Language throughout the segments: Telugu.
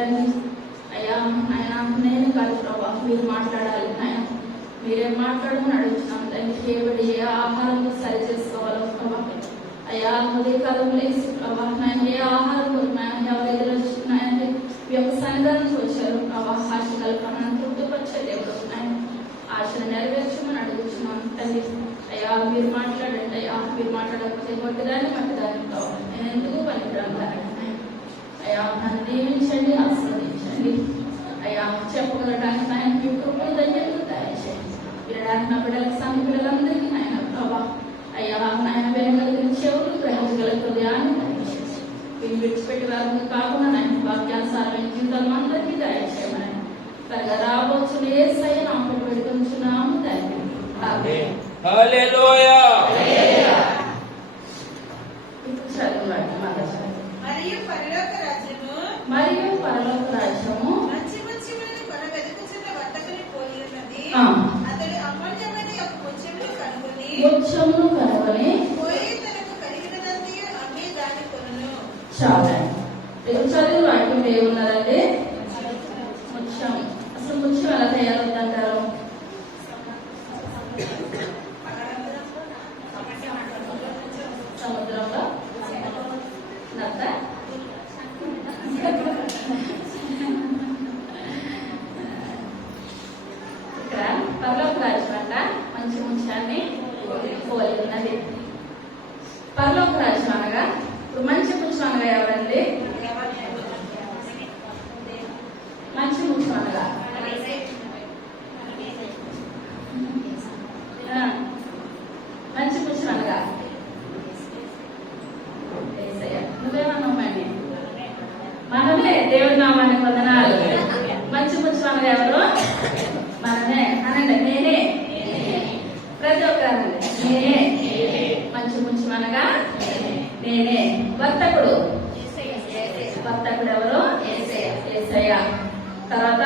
తండ్రి. అయ్యా ఆయన నేను కాదు ప్రభా, మీరు మాట్లాడాలి నాయన, మీరేం మాట్లాడమని అడుగుతున్నాం తండ్రి. కేవలం ఏ ఆహారంతో సరి చేసుకోవాలో ప్రభా అయ్యా ఉదయకాలం లేచి ప్రభా నాయన ఏ ఆహారం నాయన ఎవరు ఎదురొచ్చున్నాయంటే మీ యొక్క సన్నిధానికి వచ్చారు ప్రభా. ఆశ కల్పనను తృప్తిపరిచే దేవుడు నాయన, ఆశను నెరవేర్చమని అడుగుతున్నాం తండ్రి. అయ్యా మీరు మాట్లాడండి అయ్యా, మీరు మాట్లాడకపోతే మట్టిదాన్ని కావాలి, నేను ఎందుకు పనికిరాను అయ్యా. నన్ను దీవించండి, ఆస్వాదించండి అయ్యా. చెప్పగలడానికి నాయన మీ కృపను ధన్యతలు దయచేయండి. వినడానికి నా బిడ్డలకు సంఘ బిడ్డలందరికీ నాయన ప్రభా అయ్యా నాయన వినగలిగిన చెవులు, గ్రహించగల హృదయాన్ని దయచేసి వీళ్ళు విడిచిపెట్టి వారికి కాకుండా నాయన వాక్యానుసారమైన జీవితాలు అందరికీ దయచేయమని త్వరగా రావచ్చు యేసయ్య నామములో వేడుకొనుచున్నాము తండ్రి. ఆమేన్. హల్లెలూయా. మరియు పరలోక రాజ్యము ముత్యమును కనుగొని చాలా చదువు వాక్యం ఏమున్నదండి? ముత్యం. అసలు ముత్యం ఎలా తయారవుతుంటారు? సముద్రంలో నత్త ఇక్కడ పరలోక రాజ్యం అంట మంచి ముత్యాన్ని పోలి ఉన్నది. పరలోక రాజ్యం అనగా ఇప్పుడు మంచి ముత్యం అనగా ఎవరండి? మంచి ముత్యం అనగా మంచి ముత్యం అనగా నువ్వేమన్నామండి? మనమే. దేవుడి నామానికి వందనాలు. మంచి ముత్యం అనగా ఎవరు? మనమే. అనండి నేనే. ప్రతి ఒక్కరు నేనే. మంచి ముత్యం అనగా నేనే. వర్తకుడు ఎవరు? యేసయ్య. తర్వాత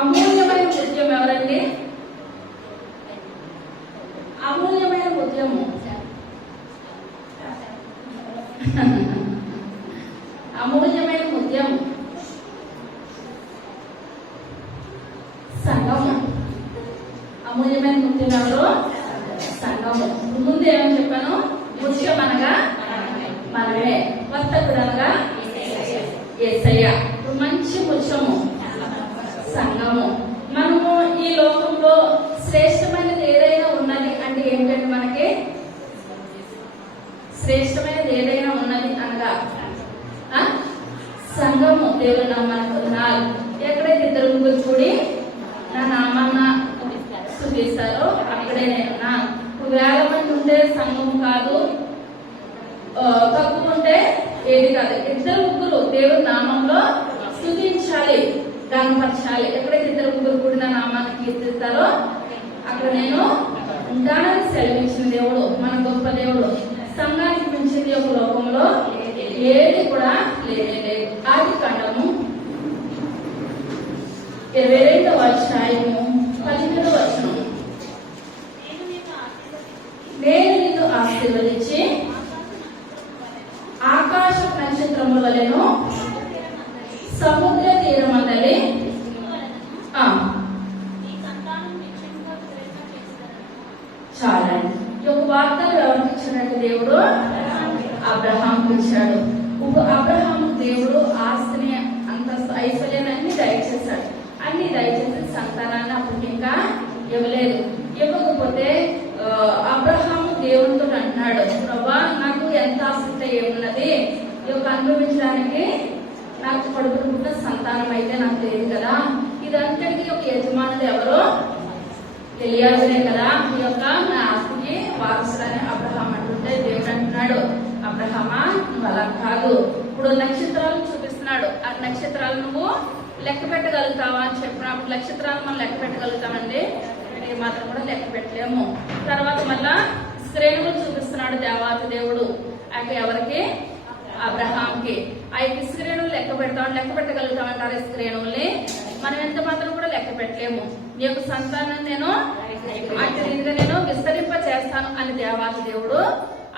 అమూల్యమైన ముత్యం ఎవరండి? అమూల్యమైన ముత్యము అమూల్యమైన ముత్యం సంఘము. అమూల్యమైన ముత్యం ఎవరు? సంఘము. ముందు ఏమని చెప్పాను? ముత్యం అనగా మనమే. వర్తకుడు అనగా యేసయ్య. మంచి ముత్యము సంఘము. మనము ఈ లోకంలో శ్రేష్టమైనది ఏదైనా ఉన్నది అంటే ఏంటంటే మనకి శ్రేష్టమైనది ఏదైనా ఉన్నది అనగా సంఘము. దేవుని నామానికి వందనాలు. ఎక్కడైతే ఇద్దరు ముగ్గురు కూడి నా నామాన్న స్తుతిస్తారో అక్కడే నేనున్నా. 1000 మంది ఉంటే సంఘము కాదు, తక్కువ ఉంటే ఏది కాదు. ఇద్దరు ముగ్గురు దేవుని నామంలో స్తుతించాలి, గణపరచాలి. ఎక్కడైతే ఇద్దరు ముగ్గురు కూడి నా నామాన్ని కీర్తిస్తారో అక్కడ నేను ఉంటానని సెలవించిన దేవుడు మన గొప్ప దేవుడు. సంఘానికి మించింది ఒక లోకంలో ఏది కూడా లేదు. ఆదికాండము 22వ అధ్యాయము 15వ వచనం. నేను నిన్ను ఆశీర్వదించి ఆకాశ నక్షత్రముల వలెను సముద్ర తీరమందలి చాలా. ఈ యొక్క వార్తలు ఎవరికి ఇచ్చినట్టు? దేవుడు అబ్రహాంకు ఇచ్చాడు. ఇప్పుడు అబ్రహాము దేవుడు ఆస్తిని, అంతస్తు, ఐశ్వర్యాన్ని అన్ని దయచేశాడు. అన్ని దయచేసి సంతానాన్ని అప్పటికి ఇంకా ఇవ్వలేదు. ఇవ్వకపోతే అబ్రహాము దేవుడితో అంటున్నాడు, ప్రభా నాకు ఎంత ఆస్తి ఏమున్నది, ఈ యొక్క అనుభవించడానికి నాకు కొడుకున్న సంతానం అయితే నాకు తెలియదు కదా. ఇదంతటికీ ఒక యజమానులు ఎవరో తెలియాల్సిందే కదా. ఈ యొక్క నా ఆస్తికి వారసులని అబ్రహాం అంటుంటే దేవుడు అంటున్నాడు, అబ్రహామా నువ్వు అలా కాదు. ఇప్పుడు నక్షత్రాలు చూపిస్తున్నాడు. ఆ నక్షత్రాలు నువ్వు లెక్క పెట్టగలుగుతావా అని చెప్పినప్పుడు నక్షత్రాలు మనం లెక్క పెట్టగలుగుతామండి? మాత్రం కూడా లెక్క పెట్టలేము. తర్వాత మళ్ళా శ్రేణువులు చూపిస్తున్నాడు దేవాతి దేవుడు. అయితే ఎవరికి? అబ్రహాంకి. ఆ శ్రేణువులు లెక్క పెట్టగలుగుతామంటారు. ఈ శ్రేణువుల్ని మనం ఎంత మాత్రం కూడా లెక్క పెట్టలేము. నీ యొక్క సంతానాన్ని నేను అటు రీతిగా నేను విస్తరింప చేస్తాను అని దేవాతి దేవుడు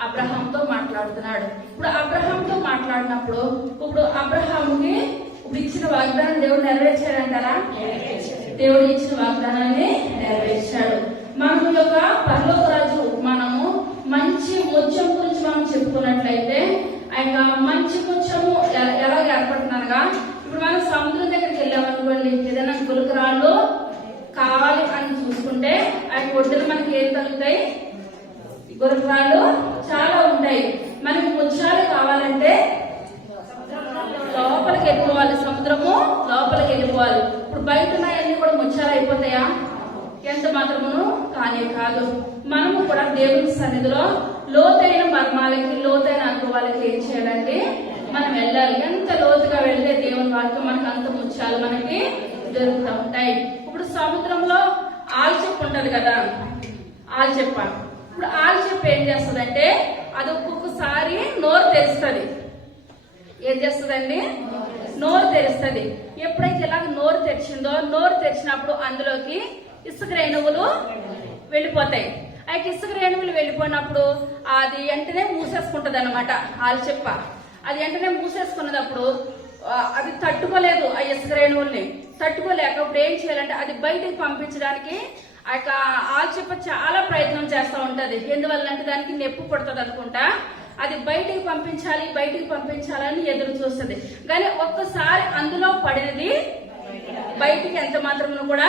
అబ్రహాంతో మాట్లాడుతున్నాడు. ఇప్పుడు అబ్రహాంతో మాట్లాడినప్పుడు ఇప్పుడు అబ్రహాంకి ఇప్పుడు ఇచ్చిన వాగ్దానం దేవుడు నెరవేర్చాడంటారా? దేవుడు ఇచ్చిన వాగ్దానాన్ని నెరవేర్చాడు. మన యొక్క పరలోక రాజు మనము మంచి ముత్యం గురించి మనం చెప్పుకున్నట్లయితే ఆ యొక్క మంచి ముత్యము ఎలా ఏర్పడుతున్నారుగా, ఇప్పుడు మనం సముద్రం దగ్గరికి వెళ్ళామనుకోండి, ఏదైనా గులకరాళ్ళు కావాలి అని చూసుకుంటే ఆ ఒడ్డున మనకి ఏం తగ్గుతాయి? గులకరాళ్ళు చాలా ఉంటాయి. మనకి ముత్యాలు కావాలంటే లోపలికి వెళ్ళిపోవాలి, సముద్రము లోపలికి వెళ్ళిపోవాలి. ఇప్పుడు బయట ఉన్నాయన్నీ కూడా ముత్యాలు అయిపోతాయా? ఎంత మాత్రమును కానే కాదు. మనము కూడా దేవుని సన్నిధిలో లోతైన మర్మాలకి, లోతైన అనుభవాలకి ఏం చేయాలంటే మనం వెళ్ళాలి. ఎంత లోతుగా వెళ్తే దేవుని వాక్యం మనకు అంత ముత్యాలు మనకి దొరుకుతూ ఉంటాయి. ఇప్పుడు సముద్రంలో ఆల్చెప్ప ఉంటది కదా, ఆల్చెప్ప. ఇప్పుడు ఆల్చెప్ప ఏం చేస్తుందంటే అది ఒక్కొక్కసారి నోరు తెరుస్తుంది. ఏం చేస్తుందండి? నోరు తెరుస్తుంది. ఎప్పుడైతే ఇలాగ నోరు తెరిచిందో, నోరు తెరిచినప్పుడు అందులోకి ఇసుక రేణువులు వెళ్ళిపోతాయి. ఆ ఇసుక రేణువులు వెళ్ళిపోయినప్పుడు అది వెంటనే మూసేసుకుంటది అనమాట ఆల్చెప్ప. అది వెంటనే మూసేసుకున్నప్పుడు అది తట్టుకోలేదు, ఆ ఇసుక రేణువుల్ని తట్టుకోలేక ఇప్పుడు ఏం చేయాలంటే అది బయటికి పంపించడానికి ఆ యొక్క ఆల్చెప్ప చాలా ప్రయత్నం చేస్తూ ఉంటది. ఎందువల్లంటే దానికి నొప్పి పుడుతుంది అనుకుంటా. అది బయటికి పంపించాలని ఎదురు చూస్తుంది. కానీ ఒక్కసారి అందులో పడినది బయటికి ఎంత మాత్రం కూడా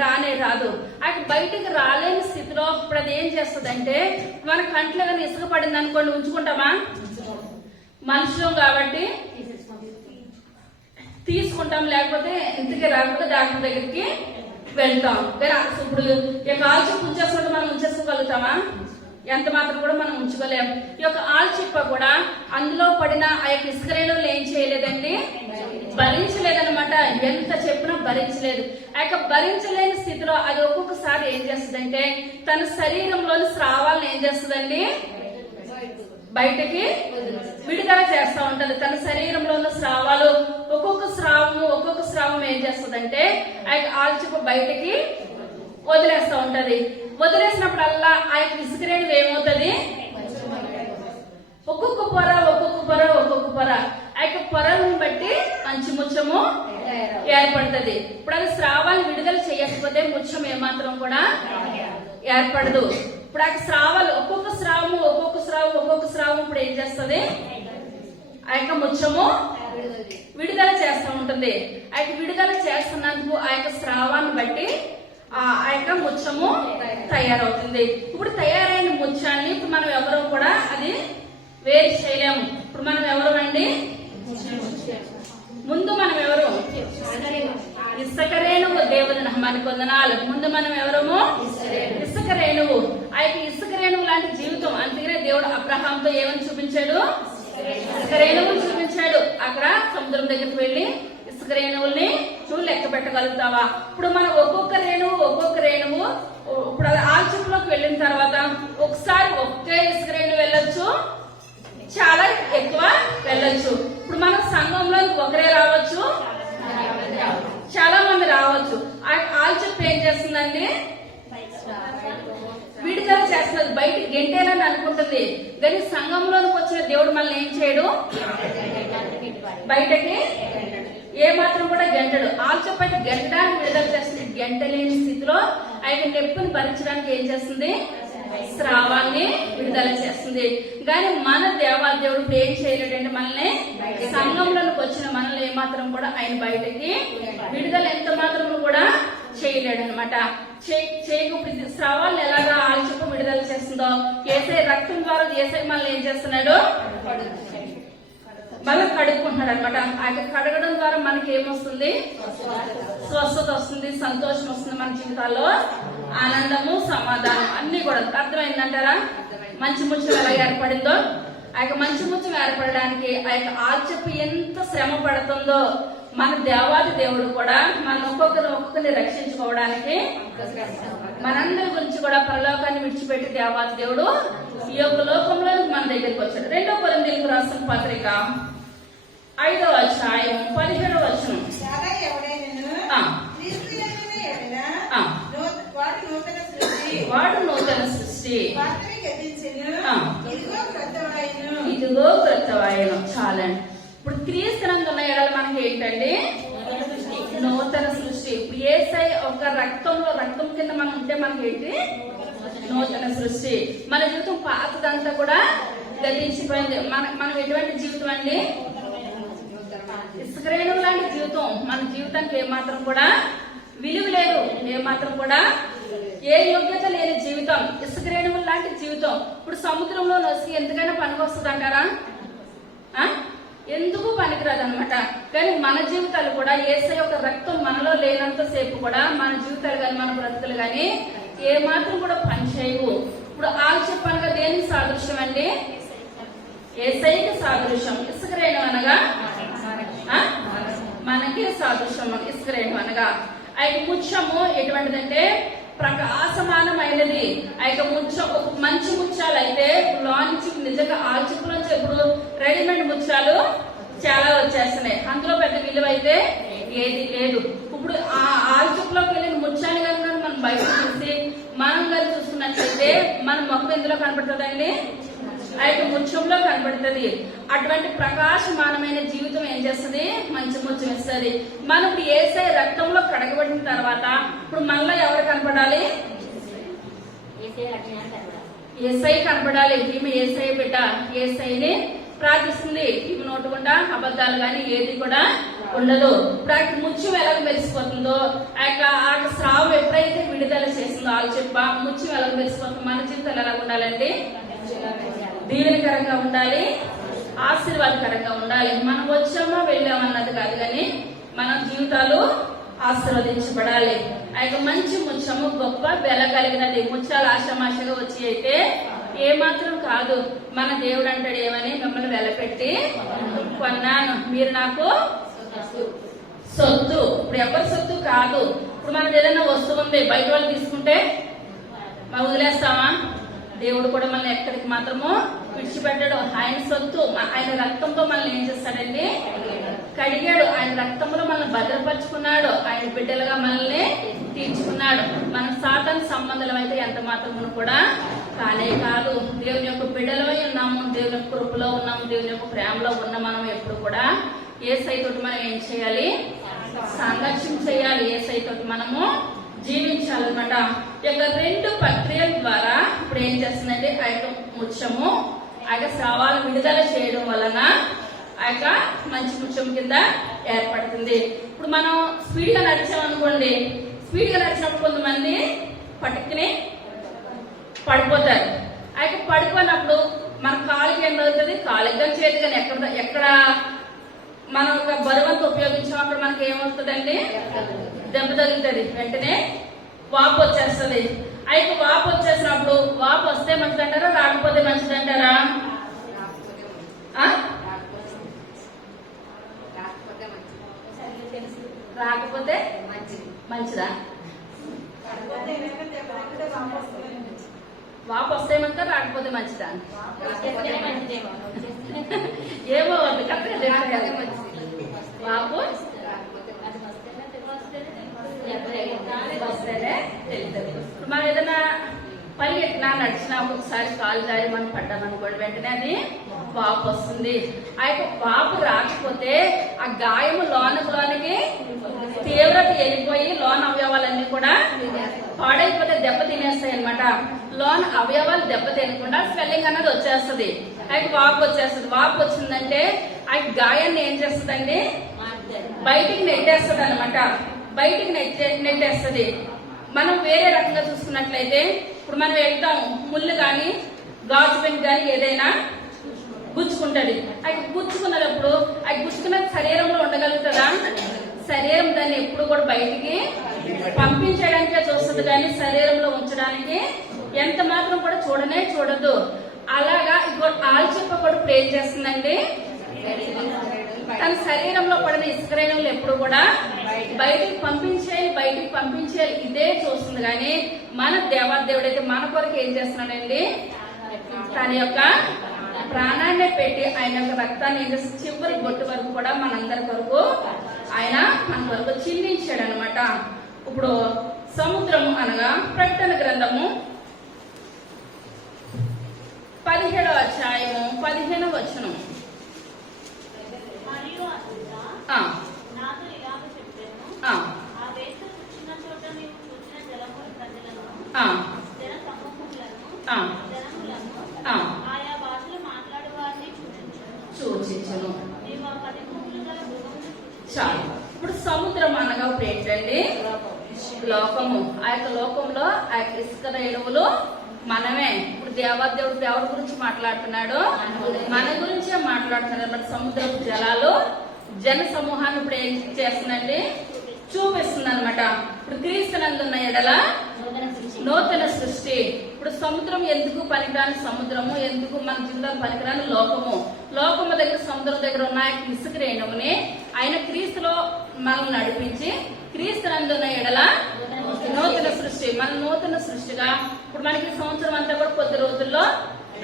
రానే రాదు. అది బయటికి రాలేని స్థితిలో ఇప్పుడు అది ఏం చేస్తుందంటే, మన కంట్లో కానీ ఇసుక పడింది అనుకోండి, ఉంచుకుంటామా? మనుషులం కాబట్టి తీసుకుంటాం, లేకపోతే ఇంటికి రాకపోతే డాక్టర్ దగ్గరికి వెళ్తాం. కానీ ఇప్పుడు ఈ ఆల్చిప్ప ఉంచేసుకుంటే మనం ఉంచేసుకోగలుగుతామా? ఎంత మాత్రం కూడా మనం ఉంచుకోలేం. ఈ యొక్క ఆల్చిప్ప కూడా అందులో పడిన ఆ యొక్క ఇసుక రేణువులు ఏం చేయలేదండి, భరించలేదన్నమాట. ఎంత చెప్పినా భరించలేదు. ఆ యొక్క భరించలేని స్థితిలో అది ఒక్కొక్కసారి ఏం చేస్తుందంటే తన శరీరంలోని స్రావాలను ఏం చేస్తుందండి, బయటకి విడుదల చేస్తూ ఉంటది. తన శరీరంలో ఉన్న స్రావాలు ఒక్కొక్క స్రావం ఏం చేస్తుందంటే ఆ యొక్క ఆల్చిప్ప బయటకి వదిలేస్తూ ఉంటది. వదిలేసినప్పుడల్లా ఆ యొక్క ఇసుక రేణువు ఏమవుతుంది, ఒక్కొక్క పొర ఆ యొక్క పొరలను బట్టి మంచి ముత్యము ఏర్పడుతుంది. ఇప్పుడు అది స్రావాలు విడుదల చేయకపోతే ముత్యం ఏమాత్రం కూడా ఏర్పడదు. ఇప్పుడు ఆ స్రావాలు ఒక్కొక్క స్రావం ఇప్పుడు ఏం చేస్తుంది, ఆ యొక్క ముత్యము విడుదల చేస్తూ ఉంటుంది. ఆ యొక్క విడుదల చేస్తున్నందుకు ఆ యొక్క స్రావాన్ని బట్టి ఆ యొక్క ముత్యము తయారవుతుంది. ఇప్పుడు తయారైన ముత్యాన్ని ఇప్పుడు మనం ఎవరు కూడా అది వేరు చేయలేము. ఇప్పుడు మనం ఎవరు అండి, ముందు మనం ఎవరు, ఇసుక రేణువు. దేవుని నామానికి వందనాలు. ముందు మనం ఎవరము, ఇసుక రేణువు. ఆ యొక్క ఇసుక రేణువు లాంటి జీవితం. అందుకనే దేవుడు అబ్రహాంతో ఏమని చూపించాడు, ఇసుక రేణువులు చూపించాడు. అక్కడ సముద్రం దగ్గరికి వెళ్లి ఇసుక రేణువుల్ని నువ్వు లెక్క పెట్టగలుగుతావా? ఇప్పుడు మనం ఒక్కొక్క రేణువు ఇప్పుడు అది ఆల్చిప్పలోకి వెళ్ళిన తర్వాత ఒకసారి ఒకే ఇసుక రేణువు వెళ్ళొచ్చు, చాలా ఎక్కువ వెళ్ళొచ్చు. ఇప్పుడు మన సంఘంలో ఒకరే రావచ్చు, చాలా మంది రావచ్చు. ఆల్చిప్ప ఏం చేస్తుందండి, విడుదల చేస్తున్నది, బయట గెంటేలని అనుకుంటుంది. కానీ సంఘంలోకి వచ్చిన దేవుడు మనల్ని ఏం చేయడు, బయటకి ఏ మాత్రం కూడా గెంటడు. ఆల్చిప్ప అయితే గెంటడానికి విడుదల చేస్తుంది. గెంటలేని స్థితిలో ఆయన నొప్పిని భరించడానికి ఏం చేస్తుంది, స్రావాన్ని విడుదల చేస్తుంది. కానీ మన దేవుడు ఏం చేయలేడంటే మనల్ని, సంఘంలోకి వచ్చిన మనల్ని ఏమాత్రం కూడా ఆయన బయటకి విడుదల ఎంత మాత్రం కూడా చేయలేడు అనమాట. చేయకపోతే స్రావాలను ఎలాగా ఆల్చిప్ప విడుదల చేస్తుందో, ఏసై రక్తం ద్వారా ఏసై మనల్ని ఏం చేస్తున్నాడు, మళ్ళీ కడుక్కుంటున్నాడు అనమాట. ఆయన కడగడం ద్వారా మనకి ఏమొస్తుంది, స్వస్థత వస్తుంది, సంతోషం వస్తుంది. మన జీవితాల్లో ఆనందము, సమాధానం అన్ని కూడా. అర్థమైందంటారా? మంచి ముత్యం ఎలా ఏర్పడిందో, ఆ యొక్క మంచి ముత్యం ఏర్పడడానికి ఆ యొక్క ఆల్చిప్ప ఎంత శ్రమ పడుతుందో, మన దేవాది దేవుడు కూడా మన ఒక్కొక్కరిని రక్షించుకోవడానికి, మనందరి గురించి కూడా పరలోకాన్ని విడిచిపెట్టి దేవాది దేవుడు ఈ యొక్క లోకంలో మన దగ్గరికి వచ్చాడు. 2 కొరింథీయులకు రాసిన పత్రిక 5వ అధ్యాయం 17వ వచనం. వాడు నూతన సృష్టి, ఇదిగో క్రొత్తవాయను. చాలండి. ఇప్పుడు క్రీస్తునందు ఉన్న ఎడల మనకి ఏంటండి, నూతన సృష్టి. ఇప్పుడు యేసయ్య ఒక రక్తం కింద మనం ఉంటే మనకి ఏంటి? నూతన సృష్టి. మన జీవితం పాతదంతా కూడా గతించిపోయింది. మనం ఎటువంటి జీవితం అండి? ఇసుక రేణువు లాంటి జీవితం. మన జీవితానికి ఏమాత్రం కూడా విలువ లేదు, ఏమాత్రం కూడా ఏ యోగ్యత లేని జీవితం, ఇసుక రేణువుల లాంటి జీవితం. ఇప్పుడు సముద్రంలో నొసి ఎందుకైనా పనికొస్తుంది అంటారా? ఎందుకు పనికిరాదు అనమాట. కానీ మన జీవితాలు కూడా యేసయ్య యొక్క రక్తం మనలో లేనంత సేపు కూడా మన జీవితాలు కానీ మన బ్రతుకులు కానీ ఏ మాత్రం కూడా పని చేయవు. ఇప్పుడు చెప్పానుగా దేనికి సాదృశ్యం అండి? యేసయ్యకి సాదృశ్యం. ఇసుక రేణువు అనగా మనకి సాదృశ్యం. ఇసుక రేణువు అనగా ఆ యొక్క ముత్యము ఎటువంటిదంటే ప్రకాశమానమైనది. ఆ యొక్క ముత్యం మంచి ముత్యాలు అయితే లోంచి నిజంగా ఆల్చిప్పులోంచి ఇప్పుడు రెడీమేడ్ ముత్యాలు చాలా వచ్చేస్తున్నాయి. అందులో పెద్ద విలువ అయితే ఏది లేదు. ఇప్పుడు ఆ ఆల్చిప్పులోకి వెళ్ళిన ముత్యాలు కనుక మనం బయట చూసి మనం కానీ చూసుకున్నట్లయితే మన మొక్క ఎందులో కనపడుతుందండి? ఆ యొక్క ముత్యంలో కనబడుతుంది. అటువంటి ప్రకాశమానమైన జీవితం ఏం చేస్తుంది? మంచి ముత్యం ఇస్తుంది. మనం ఇప్పుడు యేసయ్య రక్తంలో కడగబడిన తర్వాత ఇప్పుడు మనలో ఎవరు కనపడాలి? యేసయ్య కనపడాలి. ఈమె యేసయ్య బిడ్డ, యేసయ్యని ప్రార్థిస్తుంది. ఈమె నోటుకుండా అబద్ధాలు కానీ ఏది కూడా ఉండదు. ఇప్పుడు ఆ ముత్యం ఎలాగ మెరిసిపోతుందో, ఆ యొక్క స్రావం ఎప్పుడైతే విడుదల చేసిందో చెప్ప ముత్యం ఎలాగ మెరిసిపోతుందో మన జీవితాలు ఎలాగ ఉండాలండి? దీవెనకరంగా ఉండాలి, ఆశీర్వాదకరంగా ఉండాలి. మనం వచ్చామా వెళ్ళామన్నది కాదు, కానీ మన జీవితాలు ఆశీర్వదించబడాలి. ఆ యొక్క మంచి ముత్యము గొప్ప వెల కలిగినది. ముత్యాలు ఆశామాషగా వచ్చి అయితే ఏమాత్రం కాదు. మన దేవుడు అంటాడు ఏమని? మిమ్మల్ని వెలపెట్టి కొన్నాను, మీరు నాకు సొత్తు. ఇప్పుడు ఎవరి సొత్తు కాదు. ఇప్పుడు మనది ఏదైనా వస్తువు ఉంది, బయట వాళ్ళు తీసుకుంటే మనం వదిలేస్తామా? దేవుడు కూడా మనల్ని ఎక్కడికి మాత్రమో విడిచిపెట్టాడు. ఆయన సొత్తు. ఆయన రక్తంతో మనల్ని ఏం చేస్తాడండి? కడిగాడు. ఆయన రక్తంలో మనల్ని భద్రపరుచుకున్నాడు. ఆయన బిడ్డలుగా మనల్ని తీర్చుకున్నాడు. మనం సాతాను సంబంధం అయితే ఎంత మాత్రమును కూడా కానే కాదు. దేవుని యొక్క బిడ్డలమై ఉన్నాము, దేవుని యొక్క కృపలో ఉన్నాము, దేవుని యొక్క ప్రేమలో ఉన్న మనం ఎప్పుడు కూడా యేసయ్య తోటి మనం ఏం చేయాలి? సంఘర్షణ చేయాలి. యేసయ్య తోటి మనము జీవించాలన్నమాట. ఈ యొక్క రెండు ప్రక్రియల ద్వారా ఇప్పుడు ఏం చేస్తుందంటే ఆ యొక్క ముత్యము ఆ యొక్క స్రావాలు విడుదల చేయడం వలన ఆ యొక్క మంచి ముత్యం కింద ఏర్పడుతుంది. ఇప్పుడు మనం స్పీడ్ గా నడిచామనుకోండి, స్పీడ్ గా నడిచినప్పుడు కొంతమంది పట్టుకుని పడిపోతారు. ఆ యొక్క పడిపోయినప్పుడు మన కాలుకి ఏం అవుతుంది? కాలుకి కానీ చేతి కానీ ఎక్కడ మనం ఒక బరువంతా ఉపయోగించాం అక్కడ మనకి ఏమవుతుందండి? దెబ్బ తగులుతుంది. వెంటనే వాపు వచ్చేస్తుంది. అయితే వాపు వచ్చేసినప్పుడు వాపు వస్తే మంచిదంటారా, రాకపోతే మంచిదంటారా? రాకపోతే మంచిదా? వాపు వస్తేమంటారా, రాకపోతే మంచిదా? ఏమో వాపు వస్తేనే తెలుస్తుంది. మనం ఏదైనా పరిగెట్టినా నడిచినా ఒకసారి కాలు జారి మనం పడ్డామనుకోండి, వెంటనే అది వాపు వస్తుంది. ఆ యొక్క వాపు రాకపోతే ఆ గాయము లోనికి తీవ్రత వెళ్ళిపోయి లోన్ అవయవాలన్నీ కూడా పాడైపోతే దెబ్బ తినేస్తాయి అనమాట. లోన్ అవయవాలు దెబ్బ తినకుండా స్వెల్లింగ్ అన్నది వచ్చేస్తుంది. ఆ యొక్క వాపు వచ్చేస్తుంది. వాపు వచ్చిందంటే ఆ గాయాన్ని ఏం చేస్తుందండి? బయటికి నెట్టేస్తుంది అనమాట. బయటికి నెట్టేస్తుంది. మనం వేరే రకంగా చూసుకున్నట్లయితే ఇప్పుడు మనం వెళ్తాం, ముళ్ళు కానీ గాజు పెన్ కానీ ఏదైనా గుచ్చుకుంటది. అది గుచ్చుకున్నప్పుడు అది గుచ్చుకున్నది శరీరంలో ఉండగలుగుతుందా? శరీరం దాన్ని ఎప్పుడు కూడా బయటికి పంపించడానికే చూస్తుంది, కానీ శరీరంలో ఉంచడానికి ఎంత మాత్రం కూడా చూడదు. అలాగా ఇంకో ఆల్చిప్ప కూడా ప్రే చేస్తుందండి. తన శరీరంలో పడిన ఇసుక రేణువులు ఎప్పుడు కూడా బయటికి పంపించేయాలి ఇదే చూస్తుంది. కానీ మన దేవాదేవుడైతే మన కొరకు ఏం చేస్తున్నాడండి? తన యొక్క ప్రాణాన్ని పెట్టి ఆయన యొక్క రక్తాన్ని చివరి బొట్టు వరకు కూడా మనందరి కొరకు ఆయన మన కొరకు చిందించాడు అనమాట. ఇప్పుడు సముద్రము అనగా ప్రకటన గ్రంథము 17వ అధ్యాయము 15వ వచనం. మరియు అందుగా నాతో ఇలాగ చెప్పాను, ఇప్పుడు సముద్రం అనగా ఇప్పుడు ఏంటండి? లోకము. ఆ యొక్క లోకంలో ఆ యొక్క ఇసుక రేణువులు మనమే. ఇప్పుడు దేవాదేవుడు ఎవరి గురించి మాట్లాడుతున్నాడు? మన గురించే మాట్లాడుతున్నాడు. మరి సముద్రపు జలాలు జన సమూహాన్ని ఇప్పుడు ఏం చేస్తుందండి? చూపిస్తుంది అనమాట. ఇప్పుడు క్రీస్తునందున్న ఎడల నూతన సృష్టి. ఇప్పుడు సముద్రం ఎందుకు పనికిరాని సముద్రము, ఎందుకు మన జీవితాలు పనికిరాని లోకము. లోకము దగ్గర సముద్రం దగ్గర ఉన్న ఇసుక రేణువుని ఆయన క్రీస్తులో మనల్ని నడిపించి క్రీస్తునందున్న ఎడల నూతన సృష్టి. మన నూతన సృష్టిగా ఇప్పుడు మనకి సంవత్సరం అంతా కూడా కొద్ది రోజుల్లో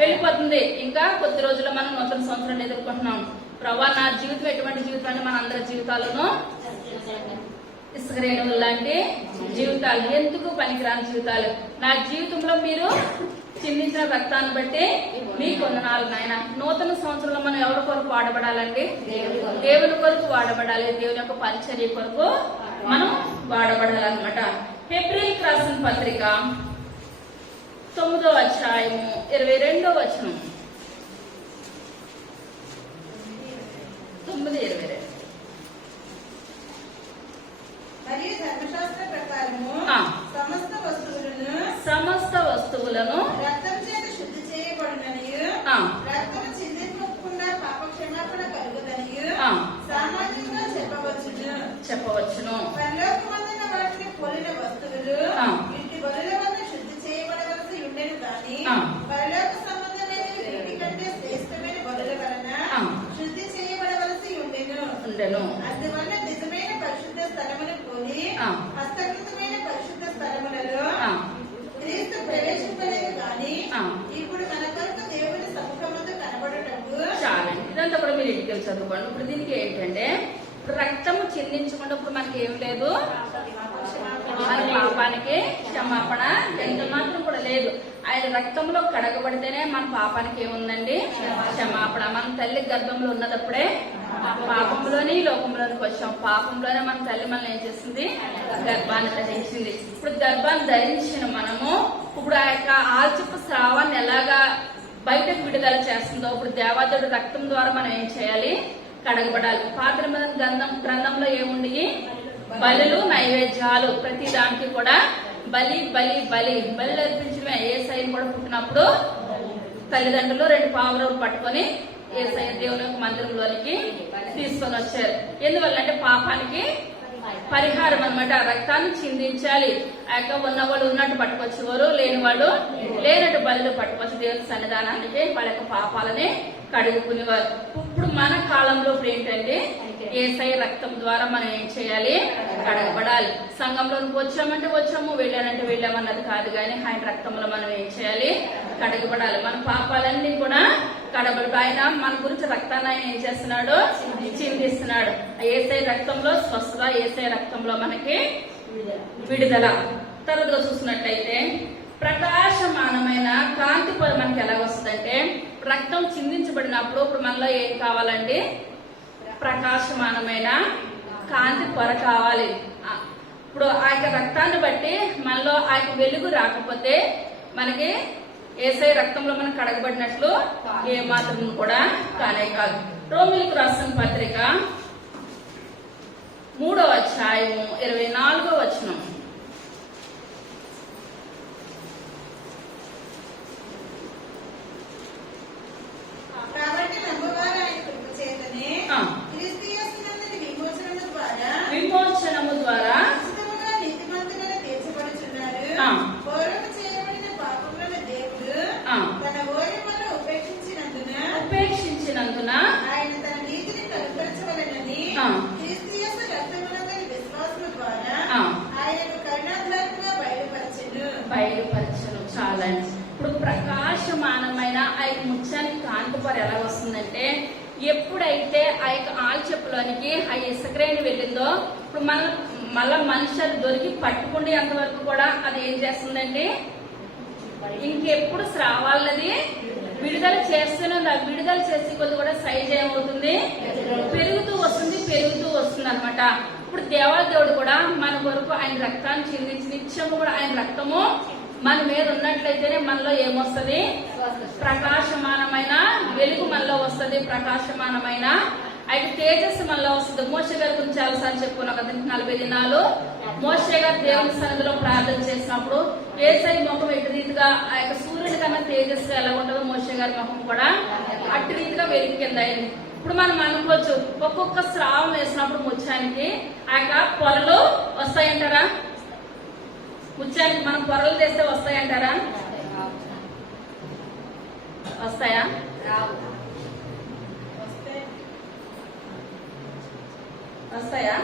వెళ్ళిపోతుంది. ఇంకా కొద్ది రోజుల్లో మనం నూతన సంవత్సరాన్ని ఎదుర్కొంటున్నాం. ప్రభా, నా జీవితం ఎటువంటి జీవితం అంటే మన అందరి జీవితాలను ఇసుక రేణువులు లాంటి జీవితాలు, ఎందుకు పనికిరాని జీవితాలు. నా జీవితంలో మీరు చిందించిన రక్తాన్ని బట్టి మీ కొందనాలు నాయన. నూతన సంవత్సరంలో మనం ఎవరి కొరకు వాడబడాలండి? దేవుని కొరకు వాడబడాలి. దేవుని యొక్క పరిచర్య కొరకు మనం వాడబడాలన్నమాట. హెబ్రీయులకు రాసిన పత్రిక 9వ అధ్యాయము 22వ వచనం. 9:22. మరియు ధర్మశాస్త్ర ప్రకారము సమస్త వస్తువులను రక్తం చేత శుద్ధి చేయబడిననియు రక్తము చిందింపకుండా పాప క్షమాపణ కలుగుదనియు సామాన్యంగా చెప్పవచ్చును. పరలోకమందున వాటిని పోలిన వస్తువులు ఇంటి బలుల వల్ల శుద్ధి చేయబడవలసి ఉండేను కానీ పరలోక సంబంధమైన వీటి కంటే శ్రేష్టమైన బలుల వలన శుద్ధి చేయబడవలసి ఉండెను. అందువల్ల నిజమైన పరిశుద్ధ స్థలమును పోలి హస్తకృతమైన పరిశుద్ధ స్థలములలో క్రీస్తు ప్రవేశింపలేదు కానీ ఇప్పుడు మన కొరకు దేవుని సముఖమందు కనబడటకు చాలా. ఇదంతా కూడా మీరు ఇంటికి చదువుకోండి. ఇప్పుడు దీనికి ఏంటంటే రక్తము చిందించకుండా ఇప్పుడు మనకి ఏం లేదు, మన పాపానికి క్షమాపణ ఎంత మాత్రం కూడా లేదు. ఆయన రక్తంలో కడగబడితేనే మన పాపానికి ఏముందండి? క్షమాపణ. మన తల్లి గర్భంలో ఉన్నదప్పుడే పాపంలోని లోకంలోనికి వచ్చాం. పాపంలోనే మన తల్లి మనల్ని ఏం చేసింది? గర్భాన్ని ధరించింది. ఇప్పుడు గర్భాన్ని ధరించిన మనము ఇప్పుడు ఆ యొక్క ఆల్చిప్ప స్రావాన్ని ఎలాగా బయటకు విడుదల చేస్తుందో ఇప్పుడు దేవాదేవుడు రక్తం ద్వారా మనం ఏం చేయాలి? కడగబడాలి. పాత గ్రంథంలో ఏముండి? బలులు, నైవేద్యాలు. ప్రతి దానికి కూడా బలి బలి బలి బలి అర్పించడమే. యేసయ్యను కూడా పుట్టినప్పుడు తల్లిదండ్రులు 2 పావురాలు పట్టుకొని యేసయ్య దేవుని యొక్క మందిరంలోనికి తీసుకొని వచ్చారు. ఎందువల్లంటే పాపానికి పరిహారం అన్నమాట. రక్తాన్ని చిందించాలి. ఆ యొక్క ఉన్నవాళ్ళు ఉన్నట్టు పట్టుకొచ్చేవారు, లేని వాళ్ళు లేనట్టు బలులు పట్టుకొచ్చి దేవుని సన్నిధానానికి వాళ్ళ యొక్క పాపాలని కడుగుకునేవారు. ఇప్పుడు మన కాలంలో ఇప్పుడు ఏంటంటే యేసయ్య రక్తం ద్వారా మనం ఏం చేయాలి? కడగబడాలి. సంఘంలోకి వచ్చామంటే వచ్చాము, వెళ్ళానంటే వెళ్ళామన్నది కాదు కానీ ఆయన రక్తంలో మనం ఏం చేయాలి? కడగబడాలి. మన పాపాలన్నీ కూడా కడగబడి ఆయన మన గురించి రక్తాన్ని ఆయన ఏం చేస్తున్నాడు? చిందిస్తున్నాడు. యేసయ్య రక్తంలో స్వస్థత, యేసయ్య రక్తంలో మనకి విడుదల. తర్వాత చూసినట్లయితే ప్రకాశమానమైన కాంతి మనకి ఎలా వస్తుందంటే రక్తం చిందించబడినప్పుడు ఇప్పుడు మనలో ఏం కావాలండి? ప్రకాశమానమైన కాంతి పొర కావాలి. ఇప్పుడు ఆ యొక్క రక్తాన్ని బట్టి మనలో ఆ యొక్క వెలుగు రాకపోతే మనకి యేసయ్య రక్తంలో మనం కడగబడినట్లు ఏ మాత్రం కూడా కానే కాదు. రోమీయులకు రాసిన పత్రిక 3వ అధ్యాయము 24వ వచనం. విమోచనము ద్వారా ఉపేక్షించినందున ఆయన తన నీతిని కనుపరచవలెనని క్రీస్తు యేసు రక్తమునందలి విశ్వాసము ద్వారా ఆయనను కరుణాత్మకంగా బయలుపరచను. చాలండి. ఇప్పుడు ప్రకాశమానమైన ఆ యొక్క ముత్యానికి కాంతి పొర ఎలా వస్తుందంటే ఎప్పుడైతే ఆ యొక్క ఆల్చెప్పులోనికి ఆ ఇసుకరేణి వెళ్ళిందో ఇప్పుడు మళ్ళా మనుషులు దొరికి పట్టుకుండి అంతవరకు కూడా అది ఏం చేస్తుందండి? ఇంకెప్పుడు స్రావాలది విడుదల చేస్తున్నది. ఆ విడుదల చేసే కొద్ది కూడా సైజ్ ఏమవుతుంది? పెరుగుతూ వస్తుంది అనమాట. ఇప్పుడు దేవాదేవుడు కూడా మన కొరకు ఆయన రక్తాన్ని చిందించి నిత్యము కూడా ఆయన రక్తము మన మీద ఉన్నట్లయితేనే మనలో ఏమొస్తుంది? ప్రకాశమానమైన వెలుగు మనలో వస్తుంది. ప్రకాశమానమైన అయితే తేజస్సు మనలో వస్తుంది. మోషే గారి గురించి చాలాసార్లు చెప్పుకున్నాం కదా, 40 దినాలు మోషే గారు దేవుని సన్నిధిలో ప్రార్థన చేసినప్పుడు యేసయ్య ముఖం ఎటు రీతిగా ఆ యొక్క సూర్యుడి కన్నా తేజస్సు ఎలా ఉంటుందో మోషే గారి ముఖం కూడా అటు రీతిగా వెలిగింది అయింది. ఇప్పుడు మనం అనుకోవచ్చు, ఒక్కొక్క స్రావం వేసినప్పుడు ముత్యానికి ఆ యొక్క పొరలు వస్తాయంటారా? ముత్యానికి మనం పొరలు తెస్తే వస్తాయంటారా? వస్తాయా? వస్తాయా?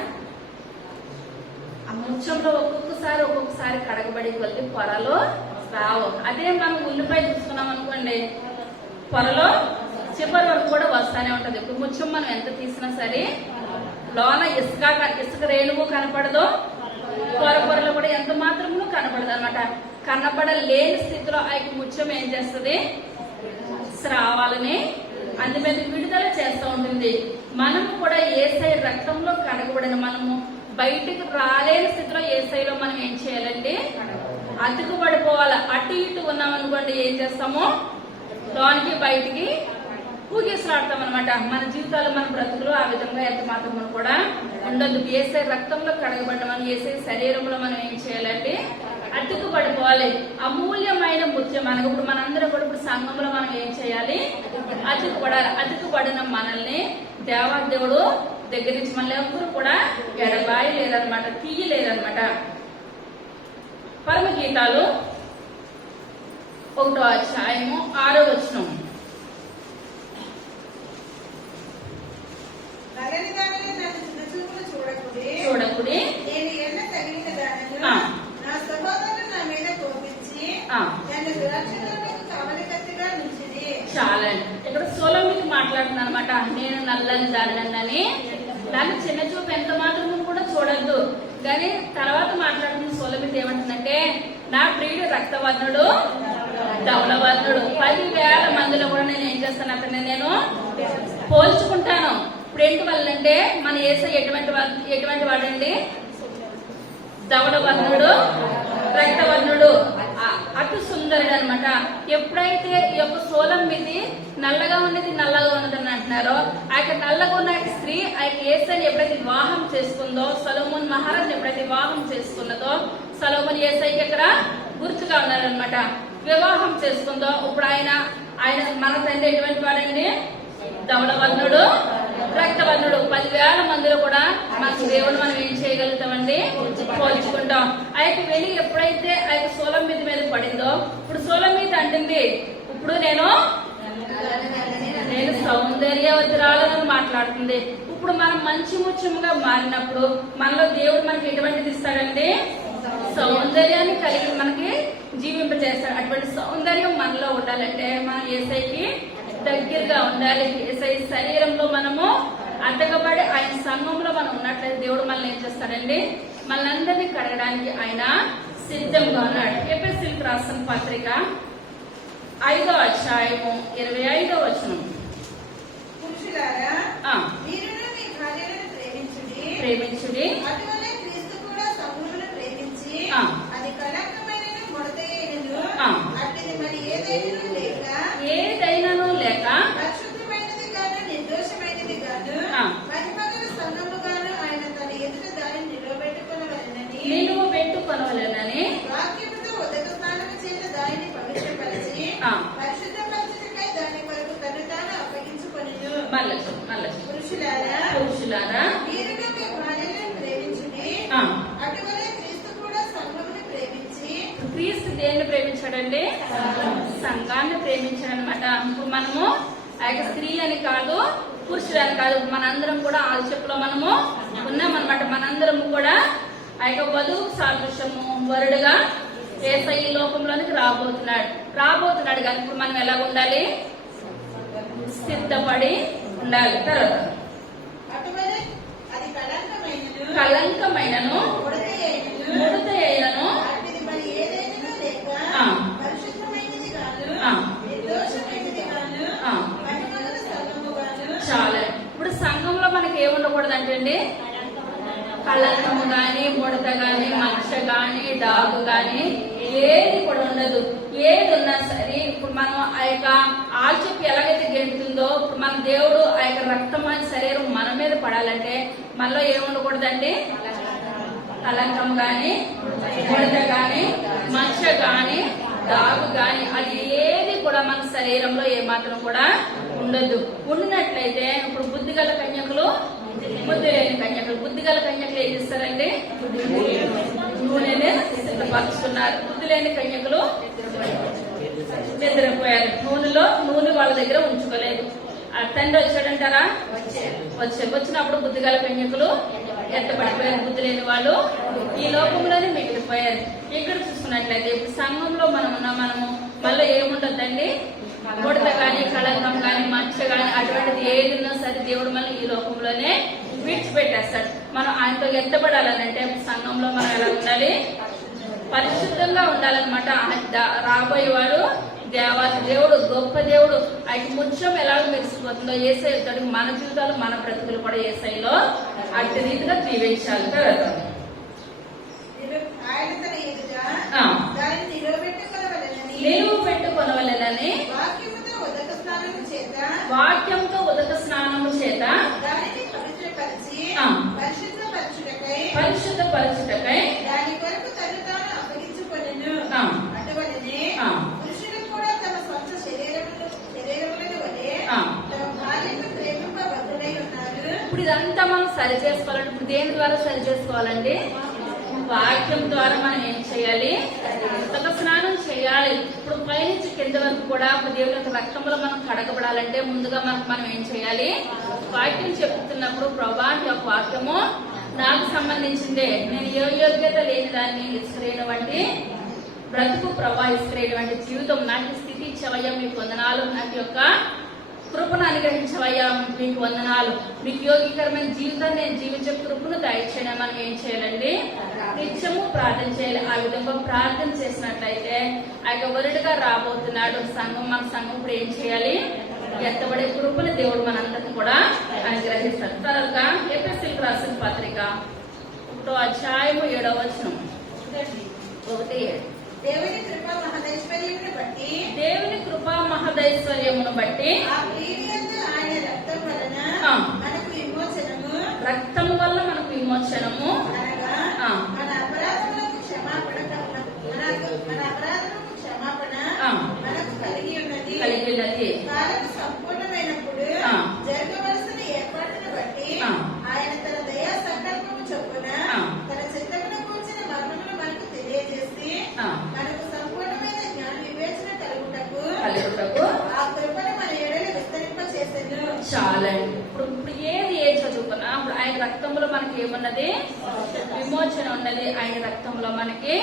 ఆ ముత్యంలో ఒక్కొక్కసారి కడగబడి కొద్ది పొరలు రావు. అదే మనం ఉల్లిపాయ చూసుకున్నాం అనుకోండి, పొరలో చివరి వరకు కూడా వస్తానే ఉంటది. ఇప్పుడు ముత్యం మనం ఎంత తీసినా సరే లోన ఇసుక రేణువు కనపడదు, పొరలు కూడా ఎంత మాత్రము కనపడదు అనమాట. కనపడలేని స్థితిలో ఆ ముత్యం ఏం చేస్తుంది? స్రావాలని అందుమీద విడుదల చేస్తూ ఉంటుంది. మనము కూడా యేసయ్య రక్తంలో కడగబడిన మనము బయటకు రాలేని స్థితిలో యేసయ్యలో మనం ఏం చేయాలండి? అతుకుపడిపోవాలి. అటు ఇటు ఉన్నామనుకోండి, ఏం చేస్తాము? లోనికి బయటికి ఊగిసలాడతాం అనమాట. మన జీవితాలు, మన బ్రతుకులు ఆ విధంగా ఎంత మాత్రం కూడా ఉండదు. యేసయ్య రక్తంలో కడగబడిన మనం యేసయ్య శరీరంలో మనం ఏం చేయాలండి? అతుకుపడిపోవాలి. అమూల్యమైన ముత్యం మనకు. ఇప్పుడు మనందరం కూడా ఇప్పుడు సంఘంలో మనం ఏం చేయాలి? అతుకుపడాలి. అతుకుపడిన మనల్ని దేవాదేవుడు దగ్గర నుంచి మనల్ని ఎవరు కూడా ఎడబాయి లేదనమాట, తీయలేదనమాట. పరమ గీతాలు 1వ అధ్యాయము 6వ వచనం. చూడకుడి, నేను ఎన్న తగిలిన దానిని నా సహోదరుడు నా మీద కోపించి నన్ను ద్రాక్షలోనికి కవలికత్తిగా నుంచింది. చాలా ఇక్కడ సొలొమోను మాట్లాడుతున్నా అనమాట. నేను నల్లని దానిని, దాన్ని చిన్న చూపు ఎంత మాత్రం కూడా చూడద్దు. కానీ తర్వాత మాట్లాడుతున్న సొలొమోను ఏమంటుందంటే, నా ప్రియుడు రక్తవర్ణుడు, ధవళవర్ణుడు. 10,000 మందిలో కూడా నేను ఏం చేస్తాను? అతన్ని నేను పోల్చుకుంటాను. ఇప్పుడు ఏంటి వాళ్ళంటే, మన యేసయ్య ఎటువంటి వాడండి? ధవళవర్ణుడు, రక్తవర్ణుడు, అటు సుందరుడు అనమాట. ఎప్పుడైతే ఈ యొక్క సోలం మీది నల్లగా ఉన్నది అని అంటున్నారో, ఆ యొక్క నల్లగా ఉన్న స్త్రీ ఆ యొక్క యేసయ్యని ఎప్పుడైతే వివాహం చేసుకుందో, సొలొమోను మహారాజు ఎప్పుడైతే వివాహం చేసుకున్నదో, సొలొమోను యేసయ్యకి ఇక్కడ గుర్తుగా ఉన్నారనమాట. వివాహం చేసుకుందో, ఇప్పుడు ఆయన మన తండ్రి ఎటువంటి వాడండి? ధవళవర్ణుడు, రక్తవర్ణుడు. 10,000 మందిలో కూడా మన దేవుడు మనం ఏం చేయగలుగుతామండి? పోల్చుకుంటాం. ఆ యొక్క వెలి ఎప్పుడైతే ఆ యొక్క సోలం మీద పడిందో, ఇప్పుడు సోలం మీద అంటుంది, ఇప్పుడు నేను సౌందర్యవతురాలను మాట్లాడుతుంది. ఇప్పుడు మనం మంచి ముత్యముగా మారినప్పుడు మనలో దేవుడు మనకి ఎటువంటిది ఇస్తాడండి? సౌందర్యాన్ని కలిగి మనకి జీవింపజేస్తాడు. అటువంటి సౌందర్యం మనలో ఉండాలంటే మనం యేసయ్యకి దగ్గరగా ఉండాలి. యేసయ్య శరీరంలో మనము అతకబడి ఆయన సంఘంలో మనం ఉన్నట్లయితే దేవుడు మనల్ని ఏం చేస్తాడండి? మనందరినీ కడగడానికి ఆయన సిద్ధంగా ఉన్నాడు. ఎఫెసీయులకు రాసిన పత్రిక 5వ అధ్యాయము 25వ వచనం. పురుషులారా, మీరును మీ భార్యలను ప్రేమించుడి, అటువలే క్రీస్తు కూడా సంఘమును ప్రేమించి అది కళంకమైనను ముడతయైనను అట్టిది మరి ఏదైనాను లేక పరిశుద్ధమైనది గాను నిర్దోషమైనది గాను మహిమగల సంఘము గాను ఆయన తన ఎదుట దానిని నిలువబెట్టుకొనవలెనని వాక్యముతో ఉదక స్నానము చేత దానిని పవిత్రపరిచి పరిశుద్ధపరచుటకై దాని కొరకు తను తాను అప్పగించుకొనెను. పురుషులారా, మీరును మీ భార్యలను ప్రేమించుడి, అటువలే క్రీస్తు కూడా సంఘమును ప్రేమించి. క్రీస్తు దేన్ని ప్రేమించాడండి? సంఘాన్ని ప్రేమించాడు అనమాట. ఇప్పుడు మనము ఆ యొక్క స్త్రీ అని కాదు, పురుషుడు అని కాదు, మనందరం కూడా ఆల్చెప్పులో మనము ఉన్నామన్నమాట. మనందరం కూడా ఆ యొక్క వధువు సాదృశ్యము, వరుడుగా యేసయ్య లోకంలోనికి రాబోతున్నాడు. కానీ ఇప్పుడు మనం ఎలా ఉండాలి? సిద్ధపడి ఉండాలి. తర్వాత కళంకమైనను ముడతయైనను చాలా. ఇప్పుడు సంఘంలో మనకి ఏముండకూడదు అంటే అండి, కళంకము గాని, ముడత గాని, మచ్చ గాని, డాగు గాని ఏది కూడా ఉండదు. ఏది ఉన్నా సరే ఇప్పుడు మనం ఆ యొక్క ఆల్చెప్పి ఎలాగైతే గెలుతుందో ఇప్పుడు మన దేవుడు ఆ యొక్క రక్తమైన శరీరం మన మీద పడాలంటే మనలో ఏముండకూడదండి, కలంకం గాని, ముడత గాని, మచ్చ గాని, దాగు గాని అది ఏది కూడా మన శరీరంలో ఏమాత్రం కూడా ఉండదు. ఉండినట్లయితే ఇప్పుడు బుద్ధిగల కన్యకులు, బుద్ధి లేని కన్యకులు, బుద్ధిగల కన్యకులు ఏం చేస్తారండి, నూనెని సిద్ధపరుచుకున్నారు. బుద్ధి లేని కన్యకులు నిద్రపోయారు. నూనె వాళ్ళ దగ్గర ఉంచుకోలేదు. ఆ తండ్రి వచ్చాడంటారా, వచ్చినప్పుడు బుద్ధిగల కన్యకులు ఎత్తపడిపోయారు. బుద్ధి లేని వాళ్ళు ఈ లోకంలోనే మిగిలిపోయారు. ఇక్కడ చూసుకున్నట్లయితే ఇప్పుడు సంఘంలో మనము మళ్ళీ ఏముండద్దండి, ముడత గాని, కళంకం గాని, మచ్చ గాని అటువంటిది ఏది ఉన్నా సరే దేవుడు మనం ఈ లోకంలోనే విడిచిపెట్టేస్తాడు. మనం ఆయనతో ఎత్తపడాలనంటే సంఘంలో మనం ఎలా ఉండాలి, పరిశుద్ధంగా ఉండాలన్నమాట. రాబోయేవాడు దేవుడు, గొప్ప దేవుడు. ఆయన ముత్యం ఎలా మెరిసిపోతుందో ఏసై మన జీవితాలు, మన బ్రతుకులు కూడా ఏసైలో అట్టి రీతిగా జీవించాలి కదా. నిలువు పెట్టుకొనవలెనని వాక్యంతో ఉదక స్నానము చేత పరిశుద్ధపరచుటకై దాని కొరకు తను తాను అప్పగించుకొనెను. అటువలనే పురుషులు కూడా తమ సొంత శరీరములను వలె తమ భార్యను ప్రేమింపబద్ధులై ఉన్నారు. ఇప్పుడు ఇదంతా మనం సరి చేసుకోవాలంటే ఇప్పుడు దేని ద్వారా సరి చేసుకోవాలండి, వాక్యం ద్వారా మనం ఏం చేయాలి, ఉదక స్నానం చేయాలి. ఇప్పుడు పైనుంచి కింద వరకు కూడా దేవుని యొక్క రక్తంలో మనం కడగబడాలంటే ముందుగా మనం ఏం చేయాలి, వాక్యం చెప్తున్నప్పుడు ప్రభా యొక్క వాక్యము నాకు సంబంధించిందే, నేను ఏ యోగ్యత లేని దాన్ని ఇసుకలేనటువంటి బ్రతుకు ప్రభా, ఇసుకలేనటువంటి జీవితం నాకు స్థితి ఇచ్చవయ్యా మీకు వందనాలు, నాకు యొక్క కృపను అనుగ్రహించవయ్యా మీకు వందనాలు, మీకు యోగికరమైన జీవితాన్ని నేను జీవించే కృపను దయచేయడం. మనం ఏం చేయాలండి, నిత్యము ప్రార్థన చేయాలి. ఆ విధంగా ప్రార్థన చేసినట్లయితే ఆ యొక్క వరుడుగా రాబోతున్నాడు సంఘం. మన సంఘం ఇప్పుడు ఏం చేయాలి, ఎత్తబడే కృపను దేవుడు మనందరికీ కూడా అనుగ్రహిస్తాడు. తర్వాత ఎఫెసీయులకు రాసిన పత్రిక 1వ అధ్యాయము 7వ వచనం 1:7. దేవుని కృపా మహదైశ్వర్యమును బట్టి ఆ ప్రియయందు ఆయన రక్తం వలన మనకు విమోచనము, రక్తం వల్ల మనకు విమోచనము, అనగా మన అపరాధములకు క్షమాపణ మనకు కలిగి ఉన్నది. కాలం సంపూర్ణమైనప్పుడు జరగవలసిన ఏర్పాటును బట్టి ఆయన తన దయా సంకల్పము చొప్పున తన చిత్తమును కూర్చిన మర్మమును మనకు తెలియజేసి మనకు సంపూర్ణమైన జ్ఞాన వివేచన కలుగుటకు ఆ కృపను మన ఎడల విస్తరింప చేసెను. చాలండి. ఇప్పుడు ఏది చదువుకున్నా ఇప్పుడు ఆయన రక్తంలో మనకి ఏమున్నది, విమోచన ఉన్నది. ఆయన రక్తంలో మనకి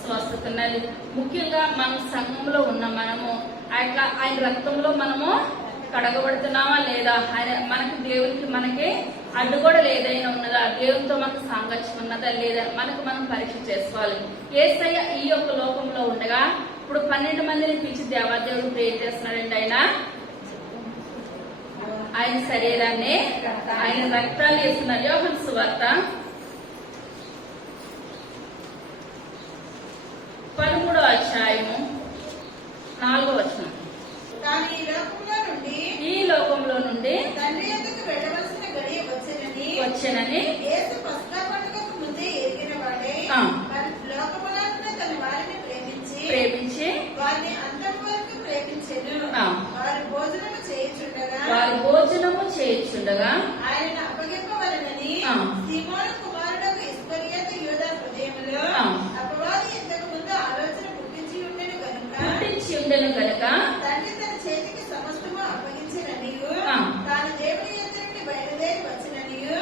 స్వస్థత ఉన్నది. ముఖ్యంగా మనం సంఘంలో ఉన్న మనము ఆయన రక్తంలో మనము కడగబడుతున్నామా లేదా, ఆయన మనకి దేవునికి మనకి అడ్డుగోడలు ఏదైనా ఉన్నదా, దేవునితో మనకు సాంగత్యం ఉన్నదా లేదా మనం పరీక్ష చేసుకోవాలి. యేసయ్య ఈ యొక్క లోకంలో ఉండగా ఇప్పుడు 12 మందిని పిలిచి దేవాదేవుడు ప్రేర్ చేస్తున్నాడండి. ఆయన శరీరాన్ని, ఆయన రక్తాన్ని వేస్తున్నారు. యోహాను సువార్త 13వ అధ్యాయము 4వ వచనం. ఈ లోకంలో నుండి తండ్రి యొద్దకు వెళ్ళవలసిన గడియ వచ్చెనని యేసు పస్కా పండుగకు ముందే ఎరిగిన వాడే లోకములంతా తన వారిని ప్రేమించి వారిని అంతం వరకు ప్రేమించెను. వారు భోజనము చేయుచుండగా ఆయన అప్పగింపవలెనని సీమోను కుమారుడకు ఇస్కరియోతు యూదా హృదయములో అపవాది ఇంతకు ముందు ఆలోచన పుట్టించి ఉండెను గనుక తండ్రి తన చేతికి సమస్తము అప్పగించిననియు తాను దేవుని యొద్ద నుండి బయలుదేరి వచ్చిననియు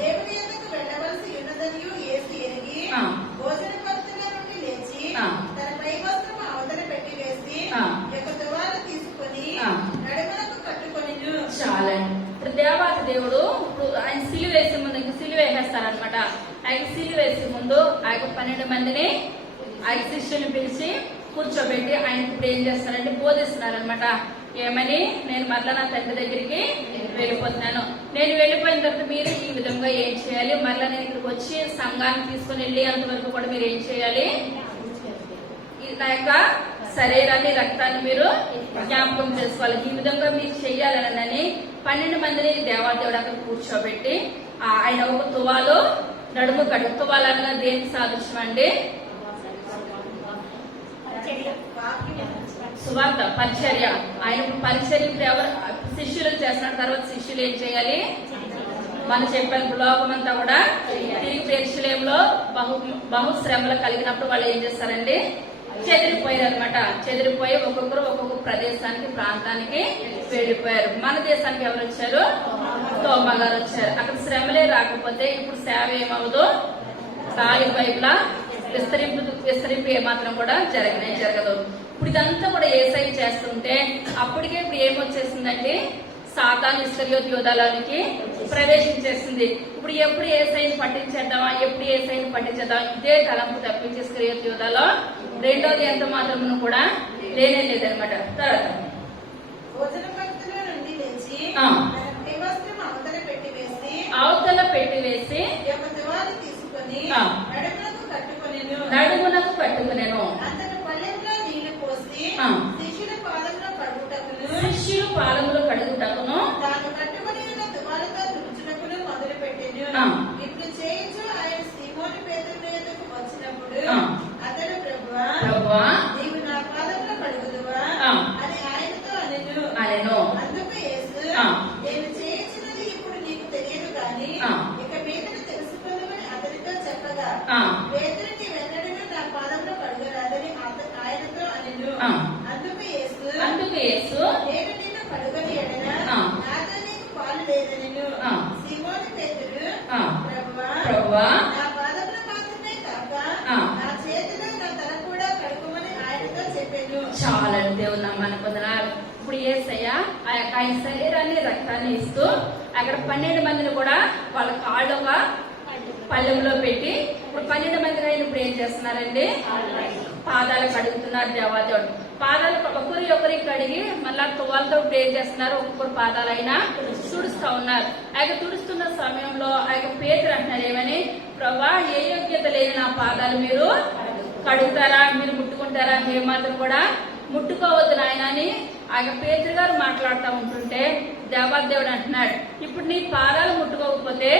దేవుని యొద్దకు వెళ్ళవలసి ఉన్నదనియు యేసు ఎరిగి భోజన పంక్తుల నుండి లేచి తన పై వస్త్రము అవతల పెట్టి వేసి యొక్క తువాలు తీసుకొని నడుమలకు కట్టుకొనిను. చాలండి. ఇప్పుడు దేవాతి దేవుడు ఇప్పుడు ఆయన సిలువ వేసే ముందు ఇంక సిలువ వేసేస్తారనమాట. ఆయన సిలువ వేసే ముందు ఆ యొక్క 12 మందిని ఆయన శిష్యుని పిలిచి కూర్చోబెట్టి ఆయన ఇప్పుడు ఏం చేస్తారంటే బోధిస్తున్నారనమాట. ఏమని, నేను మరలా నా తండ్రి దగ్గరికి వెళ్ళిపోతున్నాను, నేను వెళ్ళిపోయిన తర్వాత మీరు ఈ విధంగా ఏం చేయాలి, మరలా నేను ఇక్కడికి వచ్చి సంఘాన్ని తీసుకుని వెళ్ళి అంతవరకు కూడా మీరు ఏం చేయాలి, నా యొక్క శరీరాన్ని రక్తాన్ని మీరు జ్ఞాపకం చేసుకోవాలి. ఈ విధంగా మీరు చెయ్యాలని 12 మందిని దేవాదేవుడు అక్కడ కూర్చోబెట్టి ఆయన ఒక తువాలో నడుము కట్టు. తువాలనగా దేనికి సాదృశ్యం అండి? సువార్త, పరిచర్య. ఆయన పరిచర్య ఎవరు శిష్యులు చేస్తున్న తర్వాత శిష్యులు ఏం చేయాలి? మనం చెప్పాను, లోకమంతా కూడా తిరిగి యెరూషలేములో బహుశ్రమలు కలిగినప్పుడు వాళ్ళు ఏం చేస్తారండి? చెదిరిపోయారు అనమాట. చెదిరిపోయి ఒక్కొక్కరు ఒక్కొక్క ప్రదేశానికి, ప్రాంతానికి వెళ్ళిపోయారు. మన దేశానికి ఎవరు వచ్చారు? తోమా గారు వచ్చారు. అక్కడ శ్రమలే రాకపోతే ఇప్పుడు సేవ ఏమవదు? గాలి పైపులా విస్తరింపు ఏమాత్రం కూడా జరగదు. ఇప్పుడు ఇదంతా కూడా యేసయ్య చేస్తుంటే అప్పటికే ఇప్పుడు ఏమొచ్చేసిందండి? సాతాను ఇస్కరియోతు యూదాలోనికి ప్రవేశించేసింది. ఇప్పుడు ఎప్పుడు యేసయ్యని పట్టించేద్దామా, ఎప్పుడు యేసయ్యని పట్టించేద్దాం, ఇదే తలంపు తప్పించి ఇస్కరియోతు యూదాలో రెండోది ఎంత మాత్రమును కూడా లేనే లేదనమాట. తర్వాత అవతల పెట్టి వేసి నడుమునకు కట్టుకునేను. శిష్యులు పాదములు కడుగుటకును ఇప్పుడు చేయించు ఆయన సీమోను పేతురు మీదకు వచ్చినప్పుడు అతడు ప్రభువా నీవు నా పాదములు కడుగుదువా అని ఆయనతో అనెను. అందుకు యేసు నేను చేయించినది ఇప్పుడు నీకు తెలియదు కానీ ఇక మీదట తెలుసుకుందామని అతనితో చెప్పగా పేతురు నీవెన్నడూ నా పాదములు కడుగరాదని ఆయనతో అనెను. అందుకు యేసు నేను నిన్ను కడుగని ఎడల నాతో నీకు పాలు లేదనెను. సీమోను పేతురు ప్రభువా నా పాదములు మాత్రమే కాక నా చేతిలో నా తల కూడా కడుకోమని ఆయనతో చెప్పాను. చాలా దేవుని నామాన్ని పొందనాలి. ఇప్పుడు యేసయ్య ఆ యొక్క ఆయన శరీరాన్ని రక్తాన్ని ఇస్తూ అక్కడ 12 మందిని కూడా వాళ్ళ కాళ్ళుగా పళ్ళెంలో పెట్టి ఇప్పుడు 12 మందిగా ఇప్పుడు ఏం చేస్తున్నారండి? పాదాలు కడుగుతున్నారు దేవాదేవుడు. పాదాలు ఒకరికి కడిగి మళ్ళా తువాలతో ఏం చేస్తున్నారు? ఒక్కొక్కరు పాదాలైనా తుడుస్తా ఉన్నారు. ఆయన తుడుస్తున్న సమయంలో ఆయన పేతురు అంటున్నారు ఏమని? ప్రభా ఏ యోగ్యత లేని నా పాదాలు మీరు కడుగుతారా, మీరు ముట్టుకుంటారా? ఏమాత్రం కూడా ముట్టుకోవద్దు నాయన అని ఆయన పేతురు గారు మాట్లాడుతూ ఉంటుంటే దేవాదేవుడు అంటున్నాడు, ఇప్పుడు నీ పాదాలు ముట్టుకోకపోతే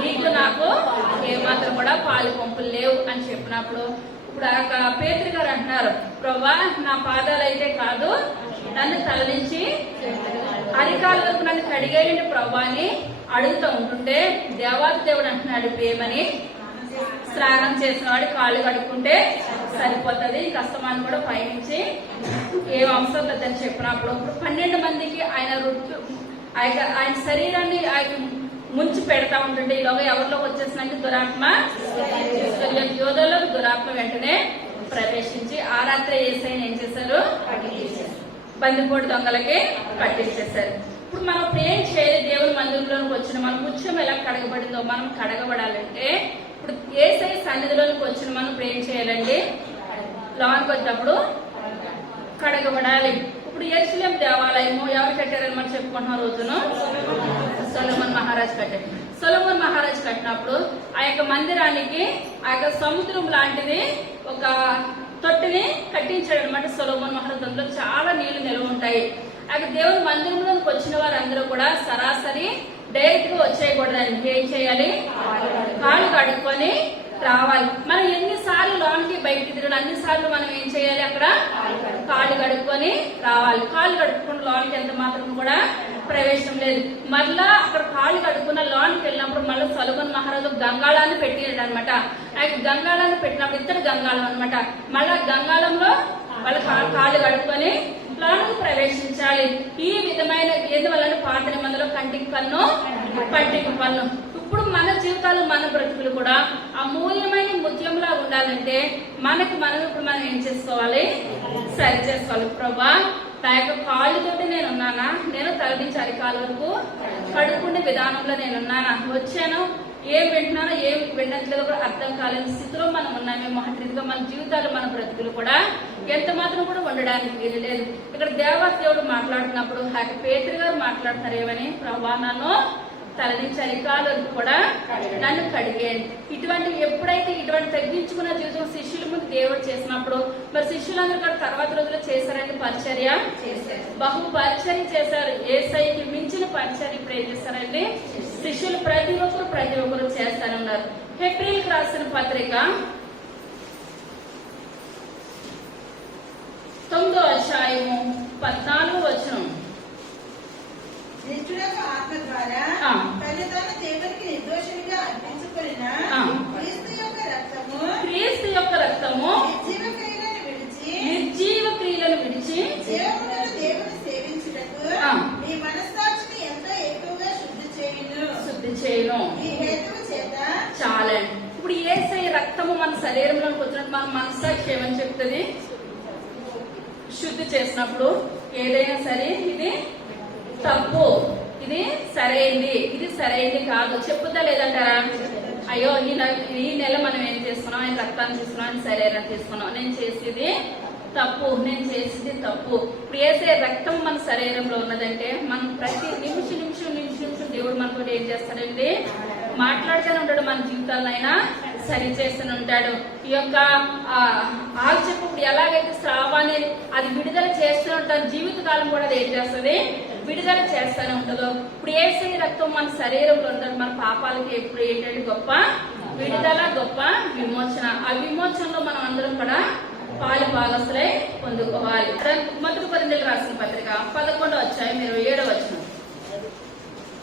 నీకు నాకు ఏమాత్రం కూడా పాలు పంపులు లేవు అని చెప్పినప్పుడు ఇప్పుడు ఆ పేతురు గారు అంటున్నారు, ప్రభా నా పాదాలు అయితే కాదు, నన్ను తల నుంచి అరికాల వరకు నన్ను కడిగేయండి ప్రభా అని అడుగుతూ ఉంటుంటే దేవాదేవుడు అంటున్నాడు, ఏమని? స్నానం చేసిన వాడి కాళ్ళు కడుక్కుంటే సరిపోతుంది, కష్టమాన్ని కూడా పయనించి ఏం అవసరం లేదని చెప్పినప్పుడు ఇప్పుడు 12 మందికి ఆయన శరీరాన్ని ఆయన ముంచి పెడతా ఉంటుంటే ఈలోగా ఎవరిలోకి వచ్చేసినట్టు దురాత్మ యోధులకు దురాత్మ వెంటనే ప్రవేశించి ఆ రాత్రి యేసయ్యని ఏం చేశారు? బందిపోటు దొంగలకి పట్టించేశారు. ఇప్పుడు మనం ఏం చేయాలి? దేవుని మందిరంలోకి వచ్చిన మన ముత్యం ఎలా కడగబడిందో మనం కడగబడాలంటే ఇప్పుడు యేసయ్య సన్నిధిలోకి వచ్చిన మనం ఇప్పుడు ఏం చేయాలండి? లోనికి వచ్చినప్పుడు కడగబడాలి. ఇప్పుడు యెరూషలేము దేవాలయము ఎవరు కట్టారని మనం చెప్పుకుంటున్న రోజును సొలొమోన్ మహారాజ్ కట్టాడు. సొలొమోన్ మహారాజ్ కట్టినప్పుడు ఆ యొక్క మందిరానికి ఆ యొక్క సముద్రం లాంటిది ఒక తొట్టిని కట్టించాడు అనమాట సొలొమోన్ మహారాజ్. అందులో చాలా నీళ్లు నిల్వ ఉంటాయి. ఆ దేవుని మందిరంలోకి వచ్చిన వారందరూ కూడా సరాసరి డైరెక్ట్ గా వచ్చేయకూడదండి. ఏం చేయాలి? కాళ్ళు కడుక్కొని రావాలి. మనం ఎన్నిసార్లు లోనికి బయటికి తిరగాలి, అన్నిసార్లు మనం ఏం చేయాలి? అక్కడ కాళ్ళు కడుక్కొని రావాలి. కాళ్ళు కడుక్కుంటూ లోనికి ఎంత మాత్రం కూడా ప్రవేశం లేదు. మళ్ళా అక్కడ కాళ్ళు కడుక్కున్న లోనికి వెళ్ళినప్పుడు మళ్ళీ సొలొమోన్ మహారాజు గంగాళాన్ని పెట్టినాడు అనమాట. ఆ గంగాళాన్ని పెట్టినప్పుడు ఇద్దరు గంగాళం అనమాట. మళ్ళా గంగాళంలో వాళ్ళ కాళ్ళు కడుక్కొని లోనికి ప్రవేశించాలి. ఈ విధమైన ఎందువల్ల పాత నిబంధనలో కంటికి కన్ను పట్టికి పన్ను. ఇప్పుడు మన జీవితాలు మన బ్రతుకులు కూడా అమూల్యమైన ముత్యంలా ఉండాలంటే మనకి ఇప్పుడు మనం ఏం చేసుకోవాలి? సరి చేసుకోవాలి. ప్రభా నా యొక్క కాళ్ళతోటి నేనున్నానా? నేను తల నుంచి అరికాల వరకు కడుక్కునే విధానంలో నేనున్నానా? వచ్చాను, ఏం వింటున్నానో ఏం వినట్లేదో కూడా అర్థం కాలేని స్థితిలో మనం ఉన్నామేమో. అట్లా మన జీవితాలు మన బ్రతుకులు కూడా ఎంత మాత్రం కూడా ఉండడానికి వీలు లేదు. ఇక్కడ దేవదేవుడు మాట్లాడుతున్నప్పుడు పేతురు గారు మాట్లాడుతున్నారు ఏమని? ప్రభా నన్ను తల నుంచి అరికాల వరకు కూడా నన్ను కడిగాను. ఎప్పుడైతే ఇటువంటి తగ్గించుకున్న జీవితం శిష్యుల ముందు దేవుడు చేసినప్పుడు మరి శిష్యులందరూ కూడా తర్వాత రోజుల్లో చేశారంటే పరిచర్య బహు పరిచర్య చేశారు. యేసయ్యకి మించిన పరిచర్య ఇప్పుడు ఏం చేస్తారండి శిష్యులు ప్రతి ఒక్కరు చేస్తారన్నారు. హెబ్రీయులకు రాసిన పత్రిక 9వ అధ్యాయము 14వ వచనం. నిష్ఠుడకు ఆత్మ ద్వారా తను దేవునికి నిర్దోషునిగా అర్పించుకొనిన క్రీస్తు యొక్క రక్తము నిర్జీవ క్రియలను విడిచి దేవుని సేవించుటకు మీ మనస్సాక్షిని ఎంతో ఎక్కువగా శుద్ధి చేయును. ఈ హేతువు చేత చాలండి. ఇప్పుడు యేసయ్య రక్తము మన శరీరంలోకి వచ్చినట్టు మన మనస్సాక్షి ఏమని చెప్తుంది? శుద్ధి చేసినప్పుడు ఏదైనా సరే ఇది తప్పు, ఇది సరైంది కాదు చెప్పుదా లేదంటారా? అయ్యో ఈ నెల మనం ఏం చేసుకున్నాం, ఆయన రక్తాన్ని తీసుకున్నాం, ఆయన శరీరం తీసుకున్నాం, నేను చేసేది తప్పు. ఇప్పుడు ఏసే రక్తం మన శరీరంలో ఉన్నదంటే మనం ప్రతి నిమిషం దేవుడు మనతో ఏం చేస్తాడండి మాట్లాడుతూనే ఉంటాడు. మన జీవితాలను అయినా సరి చేస్తూనే ఉంటాడు. ఈ యొక్క ఆల్చెప్పు ఎలాగైతే స్రావాన్ని అది విడుదల చేస్తూనే ఉంటారు, జీవితకాలం కూడా అది ఏం చేస్తుంది విడుదల చేస్తూనే ఉంటుందో. ఇప్పుడు యేసయ్య రక్తం మన శరీరంలో ఉంటుంది. మన పాపాలకి ఎప్పుడు ఏంటంటే గొప్ప విడుదల, గొప్ప విమోచన. ఆ విమోచనలో మనం అందరం కూడా పాలు భాగస్తులై పొందుకోవాలి. మొదటి కొరింథీయులకు రాసిన పత్రిక 11వ అధ్యాయం 27వ వచనం.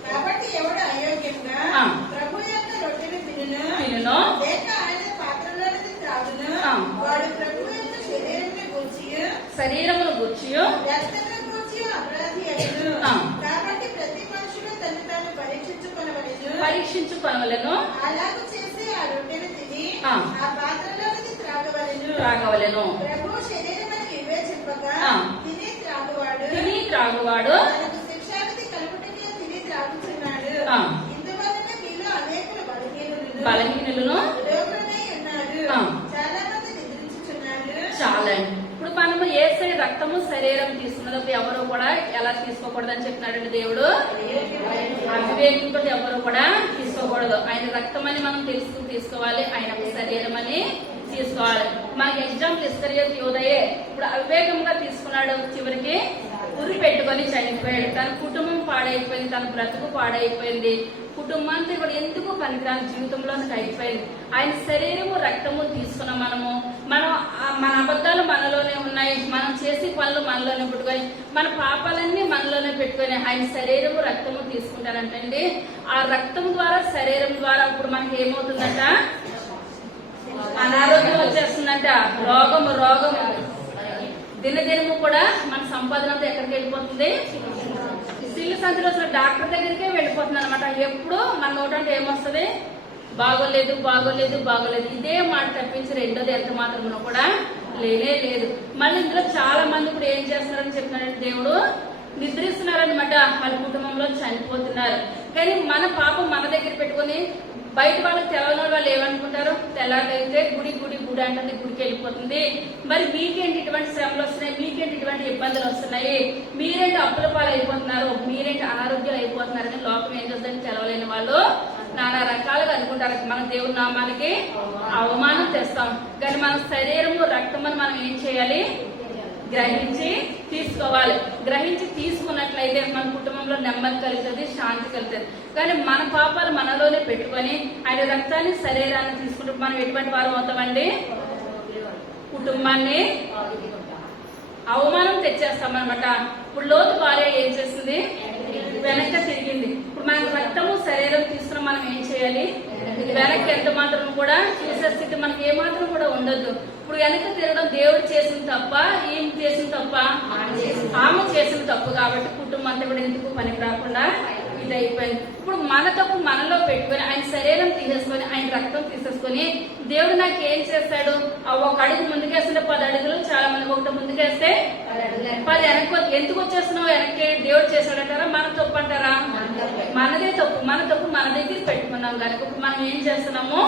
కాబట్టి ఎవడు అయోగ్యంగా ప్రభు యొక్క రొట్టెను తినును లేక ఆయన పాత్రలోనిది త్రాగును వాడు ప్రభు యొక్క శరీరమును గూర్చియు రక్తమును గూర్చియు అపరాధి అయ్యును. కాబట్టి ప్రతి మనుషుడు తను తాను పరీక్షించుకొనవలెను. అలాగూ చేసి ఆ రొట్టెను తిని ఆ పాత్రలోనిది త్రాగవలెను. ప్రభు శరీరమని వివేచింపగా తిని త్రాగువాడు తనకు శిక్షావిధి కలుగుటకే తిని త్రాగుచున్నాడు. ఇందువలన మీలో అనేకులు బలహీనులను రోగులై ఉన్నారు, చాలా మంది నిద్రించుచున్నారు. చాలండి. ఇప్పుడు మనము యేసయ్య రక్తము శరీరం తీసుకున్నప్పుడు ఎవరు కూడా ఎలా తీసుకోకూడదని చెప్పినాడండి దేవుడు. అవివేకంతో ఎవరు కూడా తీసుకోకూడదు. ఆయన రక్తం అని మనం తీసుకోవాలి, ఆయన శరీరం అని తీసుకోవాలి. మనకి ఎగ్జాంపుల్ ఇస్కరియోతు యోధయే ఇప్పుడు అవివేకంగా తీసుకున్నాడు, చివరికి ఉరి పెట్టుకొని చనిపోయాడు. తన కుటుంబం పాడైపోయింది, తన బ్రతుకు పాడైపోయింది, కుటుంబానికి కూడా ఎందుకు పనికిరాని జీవితంలోనికి అయిపోయింది. ఆయన శరీరము రక్తము తీసుకున్న మన అబద్ధాలు మనలోనే ఉన్నాయి, మనం చేసే పనులు మనలోనే పెట్టుకొని, మన పాపాలన్నీ మనలోనే పెట్టుకొని ఆయన శరీరము రక్తము తీసుకుంటారంటండి. ఆ రక్తం ద్వారా శరీరం ద్వారా ఇప్పుడు మనకి ఏమవుతుందంట, అనారోగ్యం వచ్చేస్తుందంట, రోగము దినదినము కూడా మన సంపాదన అంతా ఎక్కడికి వెళ్ళిపోతుంది, సిల్లు సంచి రోజున డాక్టర్ దగ్గరికే వెళ్ళిపోతుంది అనమాట. ఎప్పుడు మన నోటంటే ఏమొస్తుంది, బాగోలేదు. ఇదే మాట తప్పించి రెండోది ఎంత మాత్రం కూడా లేదు. మళ్ళీ ఇందులో చాలా మంది ఇప్పుడు ఏం చేస్తున్నారని చెప్తున్నారంటే దేవుడు నిద్రిస్తున్నారనమాట, వాళ్ళ కుటుంబంలో చనిపోతున్నారు. కానీ మన పాపం మన దగ్గర పెట్టుకుని బయట వాళ్ళకి తెలవని వాళ్ళు ఏమనుకుంటారు, తెల్లారైతే గుడి అంటే గుడికి వెళ్ళిపోతుంది. మరి మీకేంటి ఇటువంటి శ్రమలు వస్తున్నాయి, మీకేంటి ఇటువంటి ఇబ్బందులు వస్తున్నాయి, మీరేంటి అప్పుల పాలు అయిపోతున్నారు, మీరేంటి అనారోగ్యాలు అయిపోతున్నారు అని లోకం ఏం చేస్తుందని తెలవలేని వాళ్ళు నానా రకాలుగా అనుకుంటారు. మన దేవుడి నామానికి అవమానం తెస్తాం. కానీ మన శరీరము రక్తమని మనం ఏం చేయాలి, గ్రహించి తీసుకోవాలి. గ్రహించి తీసుకున్నట్లయితే మన కుటుంబంలో నెమ్మది కలుగుతుంది, శాంతి కలుగుతుంది. కానీ మన పాపాలు మనలోనే పెట్టుకొని ఆయన రక్తాన్ని శరీరాన్ని తీసుకుంటూ మనం ఎటువంటి వారు అవుతామండి, కుటుంబాన్ని అవమానం తెచ్చేస్తామన్నమాట. ఇప్పుడు లోతు భార్య ఏం చేసింది, వెనక్కి తిరిగింది. ఇప్పుడు మన రక్తము శరీరం తీసుకుని మనం ఏం చేయాలి, వెనక్కి ఎంత మాత్రం కూడా చూసే స్థితి మనకి ఏమాత్రం కూడా ఉండొద్దు. ఇప్పుడు వెనక తిరగడం దేవుడు చేసిన తప్ప, ఏం చేసిన తప్ప, ఆమె చేసిన తప్పు. కాబట్టి కుటుంబం అంతా కూడా ఎందుకు పనికి రాకుండా ఇది అయిపోయింది. ఇప్పుడు మన తప్పు మనలో పెట్టుకొని ఆయన శరీరం తీసేసుకొని ఆయన రక్తం తీసేసుకొని దేవుడు నాకు ఏం చేస్తాడు, ఒక అడుగు ముందుకేస్తుంటే 10 అడుగులు, చాలా మంది ఒకటి ముందుకేస్తే 10 వెనక్కి. ఎందుకు వచ్చేస్తున్నావు వెనక్కి, దేవుడు చేశాడంటారా మన తప్పు అంటారా? మనదే తప్పు. మన తప్పు మన దగ్గర పెట్టుకున్నాం కనుక ఇప్పుడు మనం ఏం చేస్తున్నాము,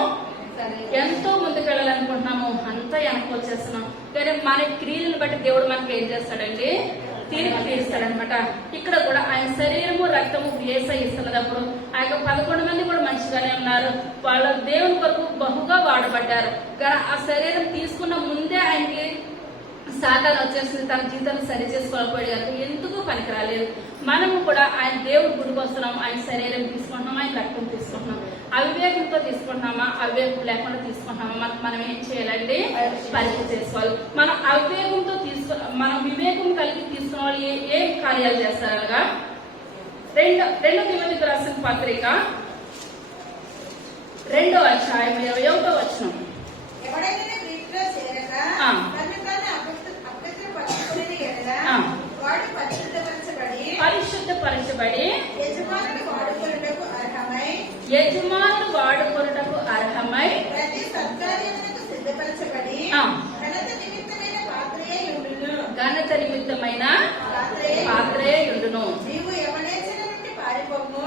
ఎంతో ముందుకు వెళ్ళాలనుకుంటున్నాము, అంతా వెనక్కి వచ్చేస్తున్నాం. కానీ మన క్రియలను బట్టి దేవుడు మనకి ఏం చేస్తాడండి, తీర్పు తీరుస్తాడనమాట. ఇక్కడ కూడా ఆయన శరీరము రక్తము యేసై ఇస్తున్నప్పుడు ఆ యొక్క 11 మంది కూడా మంచిగానే ఉన్నారు. వాళ్ళ దేవుని కొరకు బహుగా వాడబడ్డారు. ఆ శరీరం తీసుకున్న ముందే ఆయనకి సాతాను వచ్చేసింది, తన జీవితాన్ని సరి చేసుకోలేకపోయాడు. ఎందుకు పనికి రాలేదు. మనము కూడా ఆయన దేవుడి గుడికి వస్తున్నాం, ఆయన శరీరం తీసుకుంటున్నాం, ఆయన రక్తం తీసుకుంటున్నాం. అవివేకంతో తీసుకుంటున్నామా, అవివేకం లేకుండా తీసుకుంటున్నామా, మనం ఏం చేయాలండి? పరీక్ష చేసుకోవాలి. మనం అవివేకంతో మనం వివేకం కలిగి తీసుకున్న వాళ్ళు ఏ కార్యాలు చేస్తారనగా 2 తిమోతికి రాసిన పత్రిక 2వ అధ్యాయం 21వ వచనం. ఎవడైనా వీటిలో చేరక తను తాను అపవిత్రపరచుకొనిన ఎడల వాడు పరిశుద్ధపరచబడి యజమానుడు వాడుకొనుటకు అర్హమై ప్రతి సత్కార్యమునకు సిద్ధపరచబడి ఘనత నిమిత్తమైన పాత్రయే యుండును. నీవు యవనేచ్ఛల నుండి పారిపోము.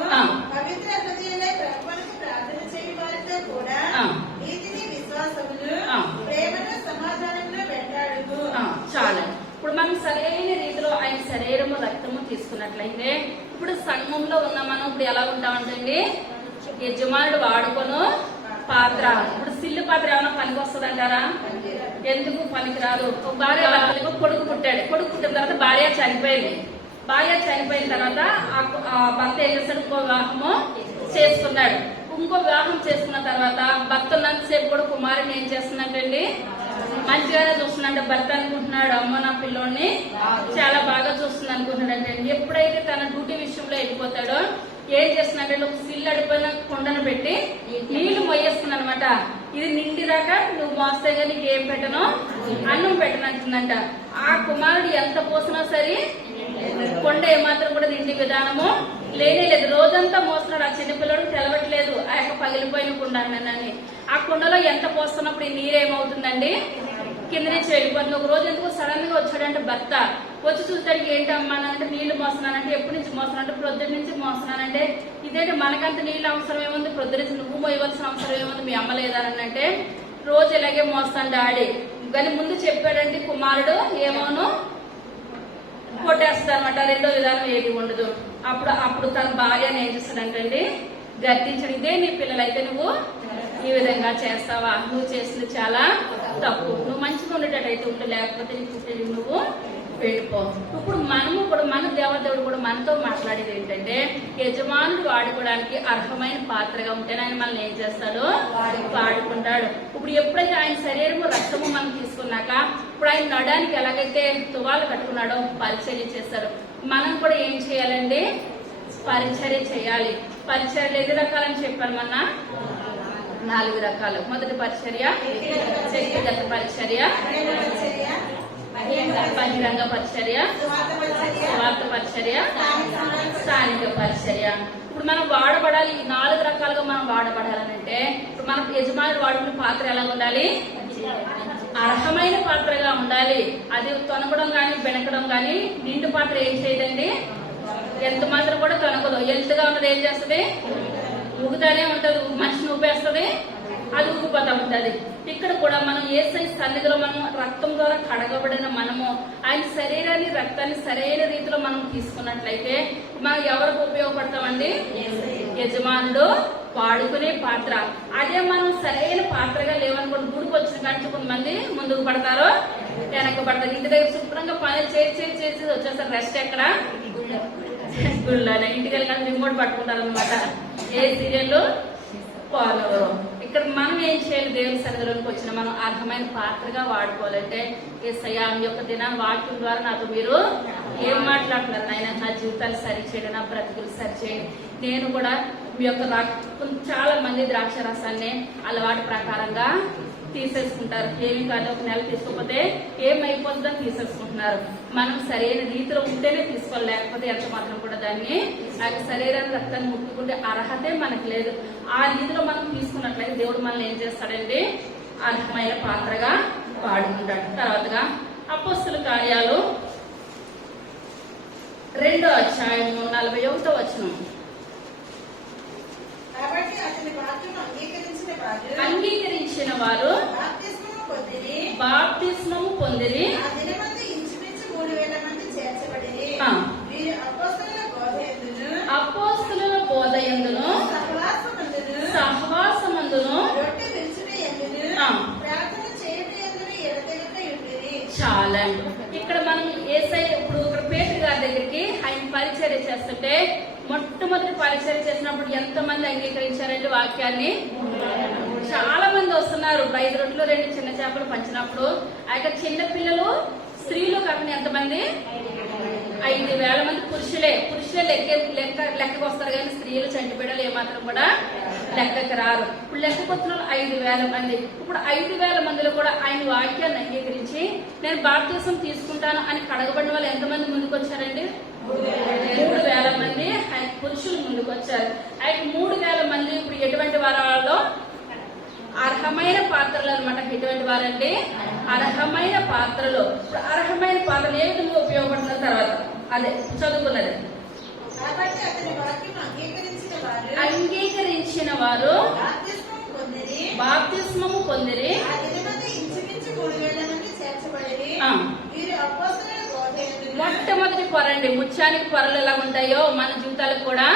పవిత్ర హృదయులై ప్రభువునకు ప్రార్థన చేయు వారితో కూడా నీతిని, విశ్వాసమును, ప్రేమను, సమాధానమును వెంటాడుతూ. చాలా ఇప్పుడు మనం సరైన రీతిలో ఆయన శరీరము రక్తము తీసుకున్నట్లయితే ఇప్పుడు సంఘంలో ఉన్న మనం ఇప్పుడు ఎలా ఉంటామంటండి? యజమానుడు వాడుకొను పాత్ర. ఇప్పుడు సిల్లు పాత్ర ఏమైనా పనికి వస్తుంది అంటారా? ఎందుకు పనికిరాదు. భార్య కొడుకు పుట్టాడు. కొడుకు పుట్టిన తర్వాత భార్య చనిపోయింది. భార్య చనిపోయిన తర్వాత ఆ భర్త ఏం చేస్తాడు? ఇంకో వివాహము చేసుకున్నాడు. ఇంకో వివాహం చేసుకున్న తర్వాత భర్త ఉన్నంతసేపు కూడా కుమారుని ఏం చేస్తున్నట్టండి? మంచిగానే చూస్తున్నాడు. భర్త అనుకుంటున్నాడు, అమ్మ నా పిల్లోడిని చాలా బాగా చూస్తుంది అనుకుంటున్నాడు. ఎప్పుడైతే తన డ్యూటీ విషయంలో వెళ్ళిపోతాడో ఏం చేస్తున్నాడంటే ఒక సిల్లు అడిపోయిన కుండను పెట్టి నీళ్లు మొయ్యేస్తుంది అనమాట. ఇది నిండి దాకా నువ్వు మోస్తే నీకు ఏం పెట్టను? అన్నం పెట్టనంటుందంట. ఆ కుమారుడు ఎంత పోసినా సరే కొండ ఏమాత్రం కూడా నిండి విధానము లేనే లేదు. రోజంతా మోస్తున్నాడు. ఆ చిన్నపిల్లడు తెలవట్లేదు ఆ యొక్క పగిలిపోయిన కుండని. ఆ కుండలో ఎంత పోస్తున్నప్పుడు ఈ నీరేమవుతుందండి? కింద నుంచి వెళ్ళిపోతుంది. ఒక రోజు ఎందుకు సడన్ గా వచ్చాడంటే భర్త వచ్చి చూస్తానికి ఏంటి అమ్మా అంటే నీళ్లు మోస్తున్నానంటే ఎప్పటి నుంచి మోస్తున్నానంటే ప్రొద్దున నుంచి మోస్తున్నానంటే ఇదేంటి మనకంత నీళ్ళు అవసరం ఏముంది? ప్రొద్దు నుంచి నువ్వు మోయవలసిన అవసరం ఏముంది? మీ అమ్మ లేదనంటే రోజు ఇలాగే మోస్తాను డాడీ కానీ ముందు చెప్పాడంటే కుమారుడు ఏమోను కొట్టేస్తాడు అనమాట. రెండో విధానం ఏది ఉండదు. అప్పుడు తన భార్యను ఏం చేస్తాడంటండి? గర్తించడం. ఇదే నీ పిల్లలైతే నువ్వు ఈ విధంగా చేస్తావా? నువ్వు చేసింది చాలా తప్పు. నువ్వు మంచిగా ఉండేటట్టయితే ఉండు, లేకపోతే నీ పుట్టిన నువ్వు వెళ్ళిపో. ఇప్పుడు మనము కూడా మన దేవదేవుడు కూడా మనతో మాట్లాడేది ఏంటంటే యజమానుడు వాడుకోవడానికి అర్హమైన పాత్రగా ఉంటేనే ఆయన మనల్ని ఏం చేస్తాడు? వాడుకుంటాడు. ఇప్పుడు ఎప్పుడైతే ఆయన శరీరము రక్తము మనం తీసుకున్నాక ఇప్పుడు ఆయన నడానికి ఎలాగైతే తువాలు కట్టుకున్నాడో పరిచర్య చేస్తారు. మనం కూడా ఏం చేయాలండి? పరిచర్య చేయాలి. పరిచర్యలు ఎన్ని రకాలని చెప్పాను మొన్న? 4 రకాలు. మొదటి పరిచర్య వ్యక్తిగత పరిచర్య, బహిరంగ పరిచర్య, స్వార్థ పరిచర్య, స్థానిక పరిచర్య. ఇప్పుడు మనం వాడబడాలి. 4 రకాలుగా మనం వాడబడాలనంటే ఇప్పుడు మన యజమానుడు వాడుకునే పాత్ర ఎలా ఉండాలి? అర్హమైన పాత్రగా ఉండాలి. అది తొనకడం కానీ బెనకడం కానీ నిండు పాత్ర ఏం చేయదండి? ఎంత మాత్రం కూడా తొనకదు. ఎల్తుగా ఉన్నది ఏం చేస్తుంది? ఊగుతానే ఉంటది. మనిషిని ఊపేస్తుంది, అది ఊగిపోతా ఉంటది. ఇక్కడ కూడా మనం యేసయ్య సన్నిధిలో మనం రక్తం ద్వారా కడగబడిన మనము ఆయన శరీరాన్ని రక్తాన్ని సరైన రీతిలో మనం తీసుకున్నట్లయితే మనం ఎవరికి ఉపయోగపడతామండి? యజమానుడు వాడుకునే పాత్ర. అదే మనం సరైన పాత్రగా లేవనుకోండి, గుడికి వచ్చిన కానీ కొంతమంది ముందుకు పడతారో వెనక్కి పడతారు. ఇంటి దగ్గర శుభ్రంగా పనులు చేసి వచ్చేస్తారు. రెస్ట్ ఎక్కడ? గుళ్ళనే. ఇంటికి వెళ్ళి రిమోట్ పట్టుకుంటారు అనమాట. ఏ సీరియల్ ఫాలో. ఇక్కడ మనం ఏం చేయాలి? దేవుని సన్నిధిలోకి వచ్చిన మనం అర్హమైన పాత్రగా వాడుకోవాలంటే యేసయ్య మీ యొక్క దినాన్ని వాక్యం ద్వారా నాతో మీరు ఏం మాట్లాడుతున్నారు? నాయన నా జీవితాలు సరిచేయండి, నా బ్రతుకులు సరిచేయండి. నేను కూడా మీ యొక్క చాలా మంది ద్రాక్ష రసాన్ని అలవాటు ప్రకారంగా తీసేసుకుంటారు. ఏమి కాదు, ఒక నెల తీసుకోకపోతే ఏమైపోతుందని తీసేసుకుంటున్నారు. మనం సరైన రీతిలో ఉంటేనే తీసుకోవాలి, లేకపోతే ఎంత మాత్రం కూడా దాన్ని శరీరాన్ని రక్తాన్ని ముట్టుకుంటే అర్హతే మనకు లేదు. ఆ రీతిలో మనం తీసుకున్నట్లయితే దేవుడు మనల్ని ఏం చేస్తాడండి? అర్హమైన పాత్రగా వాడుకుంటాడు. తర్వాతగా అపోస్తల కార్యాలు 2వ అధ్యాయము 41వ వచనం. కాబట్టి అతని వాక్యము అంగీకరించిన వారు బాప్తిస్మము పొందిరి. చూసుకుంటే మొట్టమొదటి పరిచయం చేసినప్పుడు ఎంతమంది అంగీకరించారండి వాక్యాన్ని? చాలా మంది వస్తున్నారు. 5 రొట్టెలు 2 చిన్న చేపలు పంచినప్పుడు ఆ యొక్క చిన్న పిల్లలు స్త్రీలు కాకుండా ఎంతమంది? 5,000 మంది. పురుషులే లెక్కకు వస్తారు కానీ స్త్రీలు చంటి బిడ్డలు ఏమాత్రం కూడా లెక్కకు రారు. ఇప్పుడు లెక్కకొచ్చిన 5,000 మంది. ఇప్పుడు 5,000 మందిలో కూడా ఆయన వాక్యాన్ని అంగీకరించి నేను బాప్తిసం తీసుకుంటాను అని కడగబడిన వాళ్ళు ఎంతమంది ముందుకు వచ్చారండి? 3,000 మంది ఆయన పురుషులు ముందుకు వచ్చారు. ఆయన 3,000 మంది ఇప్పుడు ఎటువంటి వారాలలో? అర్హమైన పాత్రలు అనమాట. ఎటువంటి వారండి? అర్హమైన పాత్రలు. ఇప్పుడు అర్హమైన పాత్రలు ఏ విధంగా ఉపయోగపడుతున్న తర్వాత అదే చదువుకున్నది. కాబట్టి అతని వాక్యం అంగీకరించిన వారు బాప్తిస్మము పొందిరి. మొట్టమొదటి పొర అండి. ముత్యానికి పొరలు ఎలా ఉంటాయో మన జీవితాలకు కూడా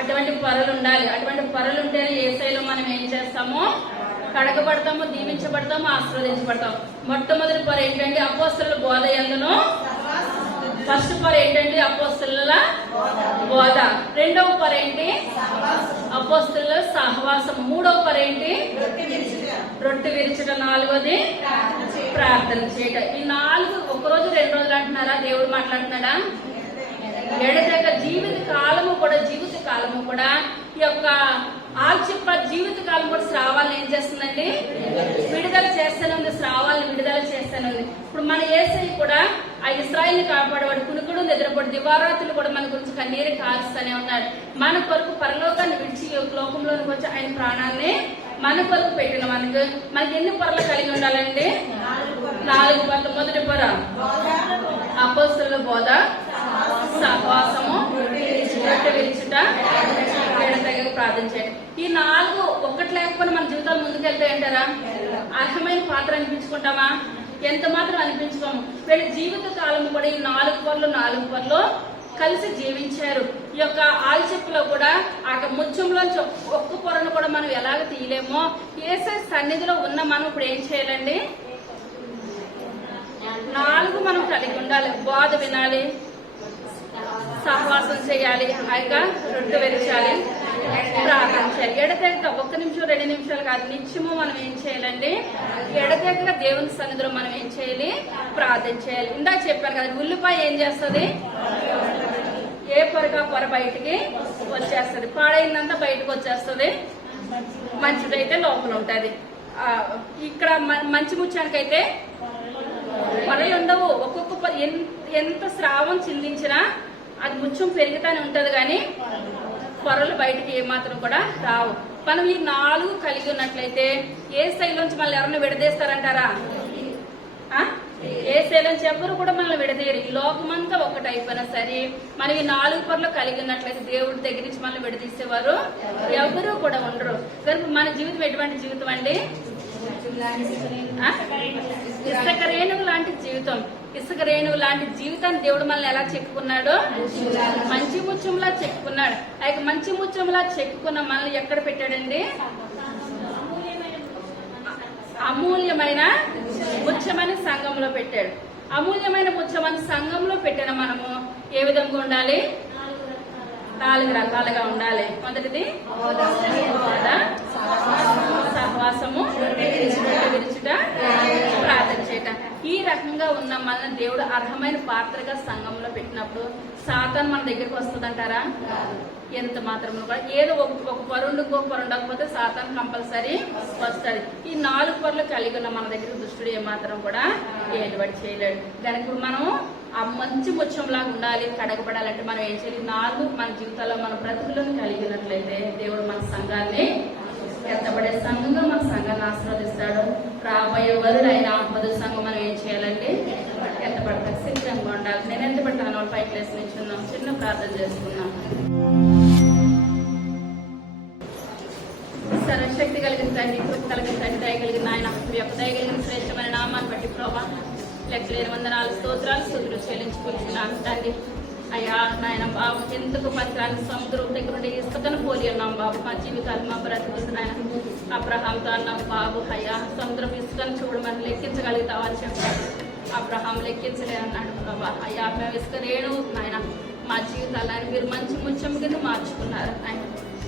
అటువంటి పొరలు ఉండాలి. అటువంటి పొరలు ఉంటేనే యేసయ్యలో మనం ఏం చేస్తామో? కడగబడతాము, దీవించబడతాము, ఆశీర్వదించబడతాము. మొట్టమొదటి పొర ఏంటంటే అపోస్తలుల బోధ యందును. ఫస్ట్ పొర ఏంటంటే అపోస్తలుల బోధ. రెండవ పొర ఏంటి? అపోస్తలుల సహవాసం. మూడవ పొర ఏంటి? రొట్టె విరిచడం. నాలుగోది ప్రార్థన చేయటం. ఈ 4 1 రోజు 2 రోజులు అంటున్నారా? దేవుడు మాట్లాడుతున్నాడా? ఎడతెగ జీవిత కాలము కూడా ఈ యొక్క ఆల్చిప్ప జీవిత కాలం కూడా స్రావాలను ఏం చేస్తుందండి? విడుదల చేస్తానుంది. స్రావాలను విడుదల చేస్తానుంది. ఇప్పుడు మన యేసయ్య కూడా ఆ ఇశ్రాయేలుని కాపాడేవాడు. కునుకుడు నిద్రపడు దివారాత్రులు కూడా మన గురించి కన్నీరు కారుస్తూనే ఉన్నాడు. మన కొరకు పరలోకాన్ని విడిచి లోకంలోనికి వచ్చి ఆయన ప్రాణాన్ని మన కొరకు పెట్టిన మనకి ఎన్ని పొరలు కలిగి ఉండాలండి? 4 పొరలు. మొదటి పొర అపోస్తలుల బోధ, సహవాసము, రొట్టె విరుచుట, ఎడతెగక ప్రార్థన చేయడం. ఈ 4 ఒక్కటి లేకపోయినా మన జీవితాలు ముందుకెళ్తే అంటారా? అర్హమైన పాత్ర అనిపించుకుంటామా? ఎంత మాత్రం అనిపించుకోము. వీళ్ళ జీవిత కాలం కూడా ఈ 4 పొరలు కలిసి జీవించారు. ఈ యొక్క ఆల్చెప్పులో కూడా ఆ ముత్యంలోంచి ఒక్క పొరను కూడా మనం ఎలాగ తీయలేమో యేసయ్య సన్నిధిలో ఉన్న మనం ఇప్పుడు ఏం చేయాలండి? 4 మనం కలిగి ఉండాలి. బోధ వినాలి, సహవాసం చేయాలి, ఆ యొక్క రొట్టె విరచాలి, ప్రార్థన చేయాలి. ఎడతెగక 1 నిమిషం 2 నిమిషాలు కాదు, నిత్యము మనం ఏం చేయాలండి? ఎడతెగక దేవుని సన్నిధిలో మనం ఏం చేయాలి? ప్రార్థన చేయాలి. ఇందాక చెప్పాను కదా, ఉల్లిపాయ ఏం చేస్తుంది? ఏ పొరగా పొర బయటికి వచ్చేస్తుంది. పాడైందంతా బయటకు వచ్చేస్తుంది. మంచిదైతే లోపల ఉంటది. ఇక్కడ మంచి ముత్యానికైతే పొరలు ఉండవు. ఒక్కొక్క ఎంత స్రావం చిందించినా అది ముత్యం పెరుగుతానే ఉంటది కానీ పొరలు బయటికి ఏమాత్రం కూడా రావు. మనం ఈ 4 కలిగి ఉన్నట్లయితే ఏ స్థాయిలోంచి మళ్ళీ ఎవరిని విడదీస్తారంటారా? ఏ స్థాయిలోంచి ఎవరు కూడా మనల్ని విడదీయరు. ఈ లోకమంతా ఒకటి అయిపోయినా సరే మనం ఈ 4 పొరలు కలిగి ఉన్నట్లయితే దేవుడి దగ్గర నుంచి మనల్ని విడదీసేవారు ఎవరు కూడా ఉండరు. కనుక మన జీవితం ఎటువంటి జీవితం అండి? ఇసుక రేణువు లాంటి జీవితం. ఇసుక రేణువు లాంటి జీవితాన్ని దేవుడు మనల్ని ఎలా చెక్కున్నాడు? మంచి ముత్యంలా చెక్కున్నాడు. ఆ యొక్క మంచి ముత్యంలా చెక్కున్న మనల్ని ఎక్కడ పెట్టాడండి? అమూల్యమైన ముత్యమైన సంఘంలో పెట్టాడు. అమూల్యమైన ముత్యమైన సంఘంలో పెట్టిన మనము ఏ విధంగా ఉండాలి? 4 రకాలుగా ఉండాలి. మొదటిది సహవాసము, విరుచుట, ప్రార్థన చేయటం. ఈ రకంగా ఉన్న మన దేవుడు అర్హమైన పాత్రగా సంఘంలో పెట్టినప్పుడు సాతాను మన దగ్గరికి వస్తుందంటారా? ఎంత మాత్రం కూడా ఏదో ఒక పొరుండు ఇంకొక పొర ఉండకపోతే సాతాను కంపల్సరీ వస్తుంది. ఈ 4 పొరలు కలిగి ఉన్న మన దగ్గర దుష్టుడు ఏమాత్రం కూడా ఏలుబడి చేయలేడు. కనుక మనం ఆ మంచి ముత్యంలాగా ఉండాలి. కడగబడాలంటే మనం ఏం చేయాలి? 4 మన జీవితాల్లో మన బ్రతుకులను కలిగినట్లయితే దేవుడు మన సంఘాన్ని ఎత్తబడే సంఘంగా మన సంఘాన్ని ఆశీర్వదిస్తాడు. రాబోయే వరుడు అయిన మొదటి సంఘం మనం ఏం చేయాలంటే ఎత్తబడతారు. సిద్ధంగా ఉండాలి. నేను ఎత్తబడతాను. వాళ్ళు పైకి లేసి నిల్చున్నాం. చిన్న ప్రార్థన చేసుకున్నాం. సర్వశక్తి కలిగిన తండ్రి, కృప కలిగిన తండ్రి, దయ కలిగిన ఆయన, మీ యొక్క దయ కలిగిన శ్రేష్టమైన నామాన్ని బట్టి ప్రభా లెక్కలేని వందనాలు స్తోత్రాలు స్తుతులు చెల్లించుకుంటున్నాను తండ్రి. అయ్యా నాయన బాబు, ఎందుకు పత్రాన్ని సముద్రం దగ్గర నుండి ఇసుకను పోలి అన్నాం బాబు. మా జీవితాలు మా బ్రతుకులు నాయన అబ్రహాంతో అన్నాం బాబు. అయ్యా సముద్రం ఇసుకను చూడమని లెక్కించగలుగుతావని చెప్పారు. అబ్రహాం లెక్కించలే అన్నాడు ప్రభా. అయ్యా మేము ఇసుక రేణు నాయన మా జీవితాలు ఆయన మీరు మంచి ముత్యం కింద మార్చుకున్నారు ఆయన.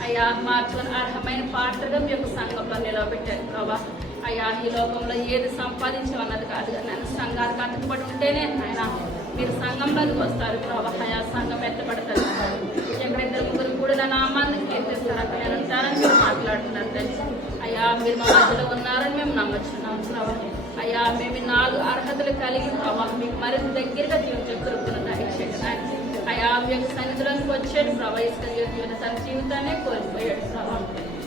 అయ్యా మార్చుకుని అర్హమైన పాత్రగా మీ యొక్క సంఘంలో నిలవబెట్టారు ప్రభా. అయ్యా ఈ లోకంలో ఏది సంపాదించమన్నది కాదు కానీ నేను సంఘానికి అతుకుబడి ఉంటేనే ఆయన మీరు సంఘంలోకి వస్తారు ప్రభా. అయా సంఘం ఎత్తబడతారు. ఎక్కడ ఇద్దరు ముగ్గురు కూడా నా నామాన్ని కీర్తిస్తారు అక్కడ నేను ఉంటానని మీరు మాట్లాడుతున్నారు తండ్రి. అయ్యా మీరు మా మధ్యలో ఉన్నారని మేము నమ్మొచ్చున్నాం ప్రభా. అయ్యా మేము 4 అర్హతలు కలిగి ప్రభావ మీకు మరింత దగ్గరగా జీవించగలుగుతున్న అయ్యా మీ యొక్క సన్నిధిలోకి వచ్చాడు ప్రభా. తన జీవితాన్ని కోల్పోయాడు ప్రభా.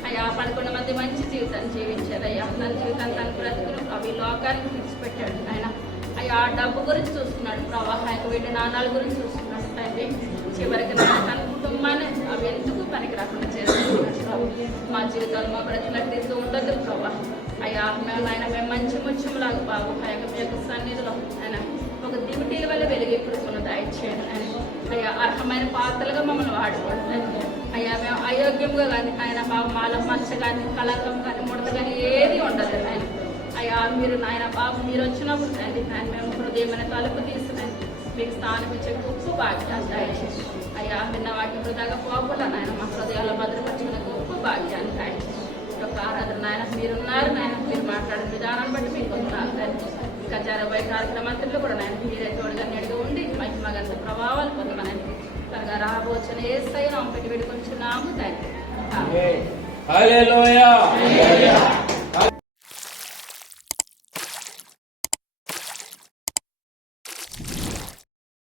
అయ్యా 11 మంది మంచి జీవితాన్ని జీవించారు అయ్యా. తన జీవితాన్ని తన బ్రతుకును ప్రభు ఈ లోకానికి విడిచిపెట్టాడు ఆయన. అయ్యా డబ్బు గురించి చూస్తున్నాడు ప్రభా. ఆయన వీటి నాణాల గురించి చూస్తున్నాడు తండ్రి. చివరికి తన కుటుంబాన్ని అవి ఎందుకు పనికి రాకుండా చేస్తున్నాడు ప్రభు. మా జీవితాలు మా బ్రతినట్టు ఉండదు ప్రభా. అయ్యా మేము మంచి ముత్యములాగా బాబు ఆయన మీ యొక్క సన్నిధిలో ఆయన ఒక దివిటీల వల్ల వెలిగిపుడుతున్న దయచేయండి ఆయన. అయ్యా అర్హమైన పాత్రలుగా మమ్మల్ని వాడుకోండి అయ్యా. మేము అయోగ్యంగా కానీ ఆయన బాబు మాలో మచ్చ కానీ కలకం కానీ ముడత కానీ ఏది ఉండదు ఆయన. అయ్యా మీరు నాయన బాబు మీరు వచ్చినప్పుడు తండ్రి ఆయన మేము హృదయమైన తలుపు తీసుకుని మీకు స్థానం ఇచ్చే గొప్ప భాగ్యాన్ని దయచేసి అయ్యా విన్న వాటి వృధాగా పోకుండా నాయన మా హృదయాల్లో భద్రపరుచుకునే గొప్ప భాగ్యాన్ని దయచేసి ఒక ఆరాధన నాయన మీరున్నారు నాయన. మీరు మాట్లాడే విధానాన్ని బట్టి మీకు ఉన్నారు. ఇంకా జరగబోయే కార్యక్రమాల్లో కూడా నాయన మీరే తోడుగా నెడుగా ఉండి మహిమగంత ప్రభావాలు పొందమని త్వరగా రాబోచిన ఏసై నామం పెట్టి వేడుకొంచున్నాము తండ్రి. హల్లెలూయా.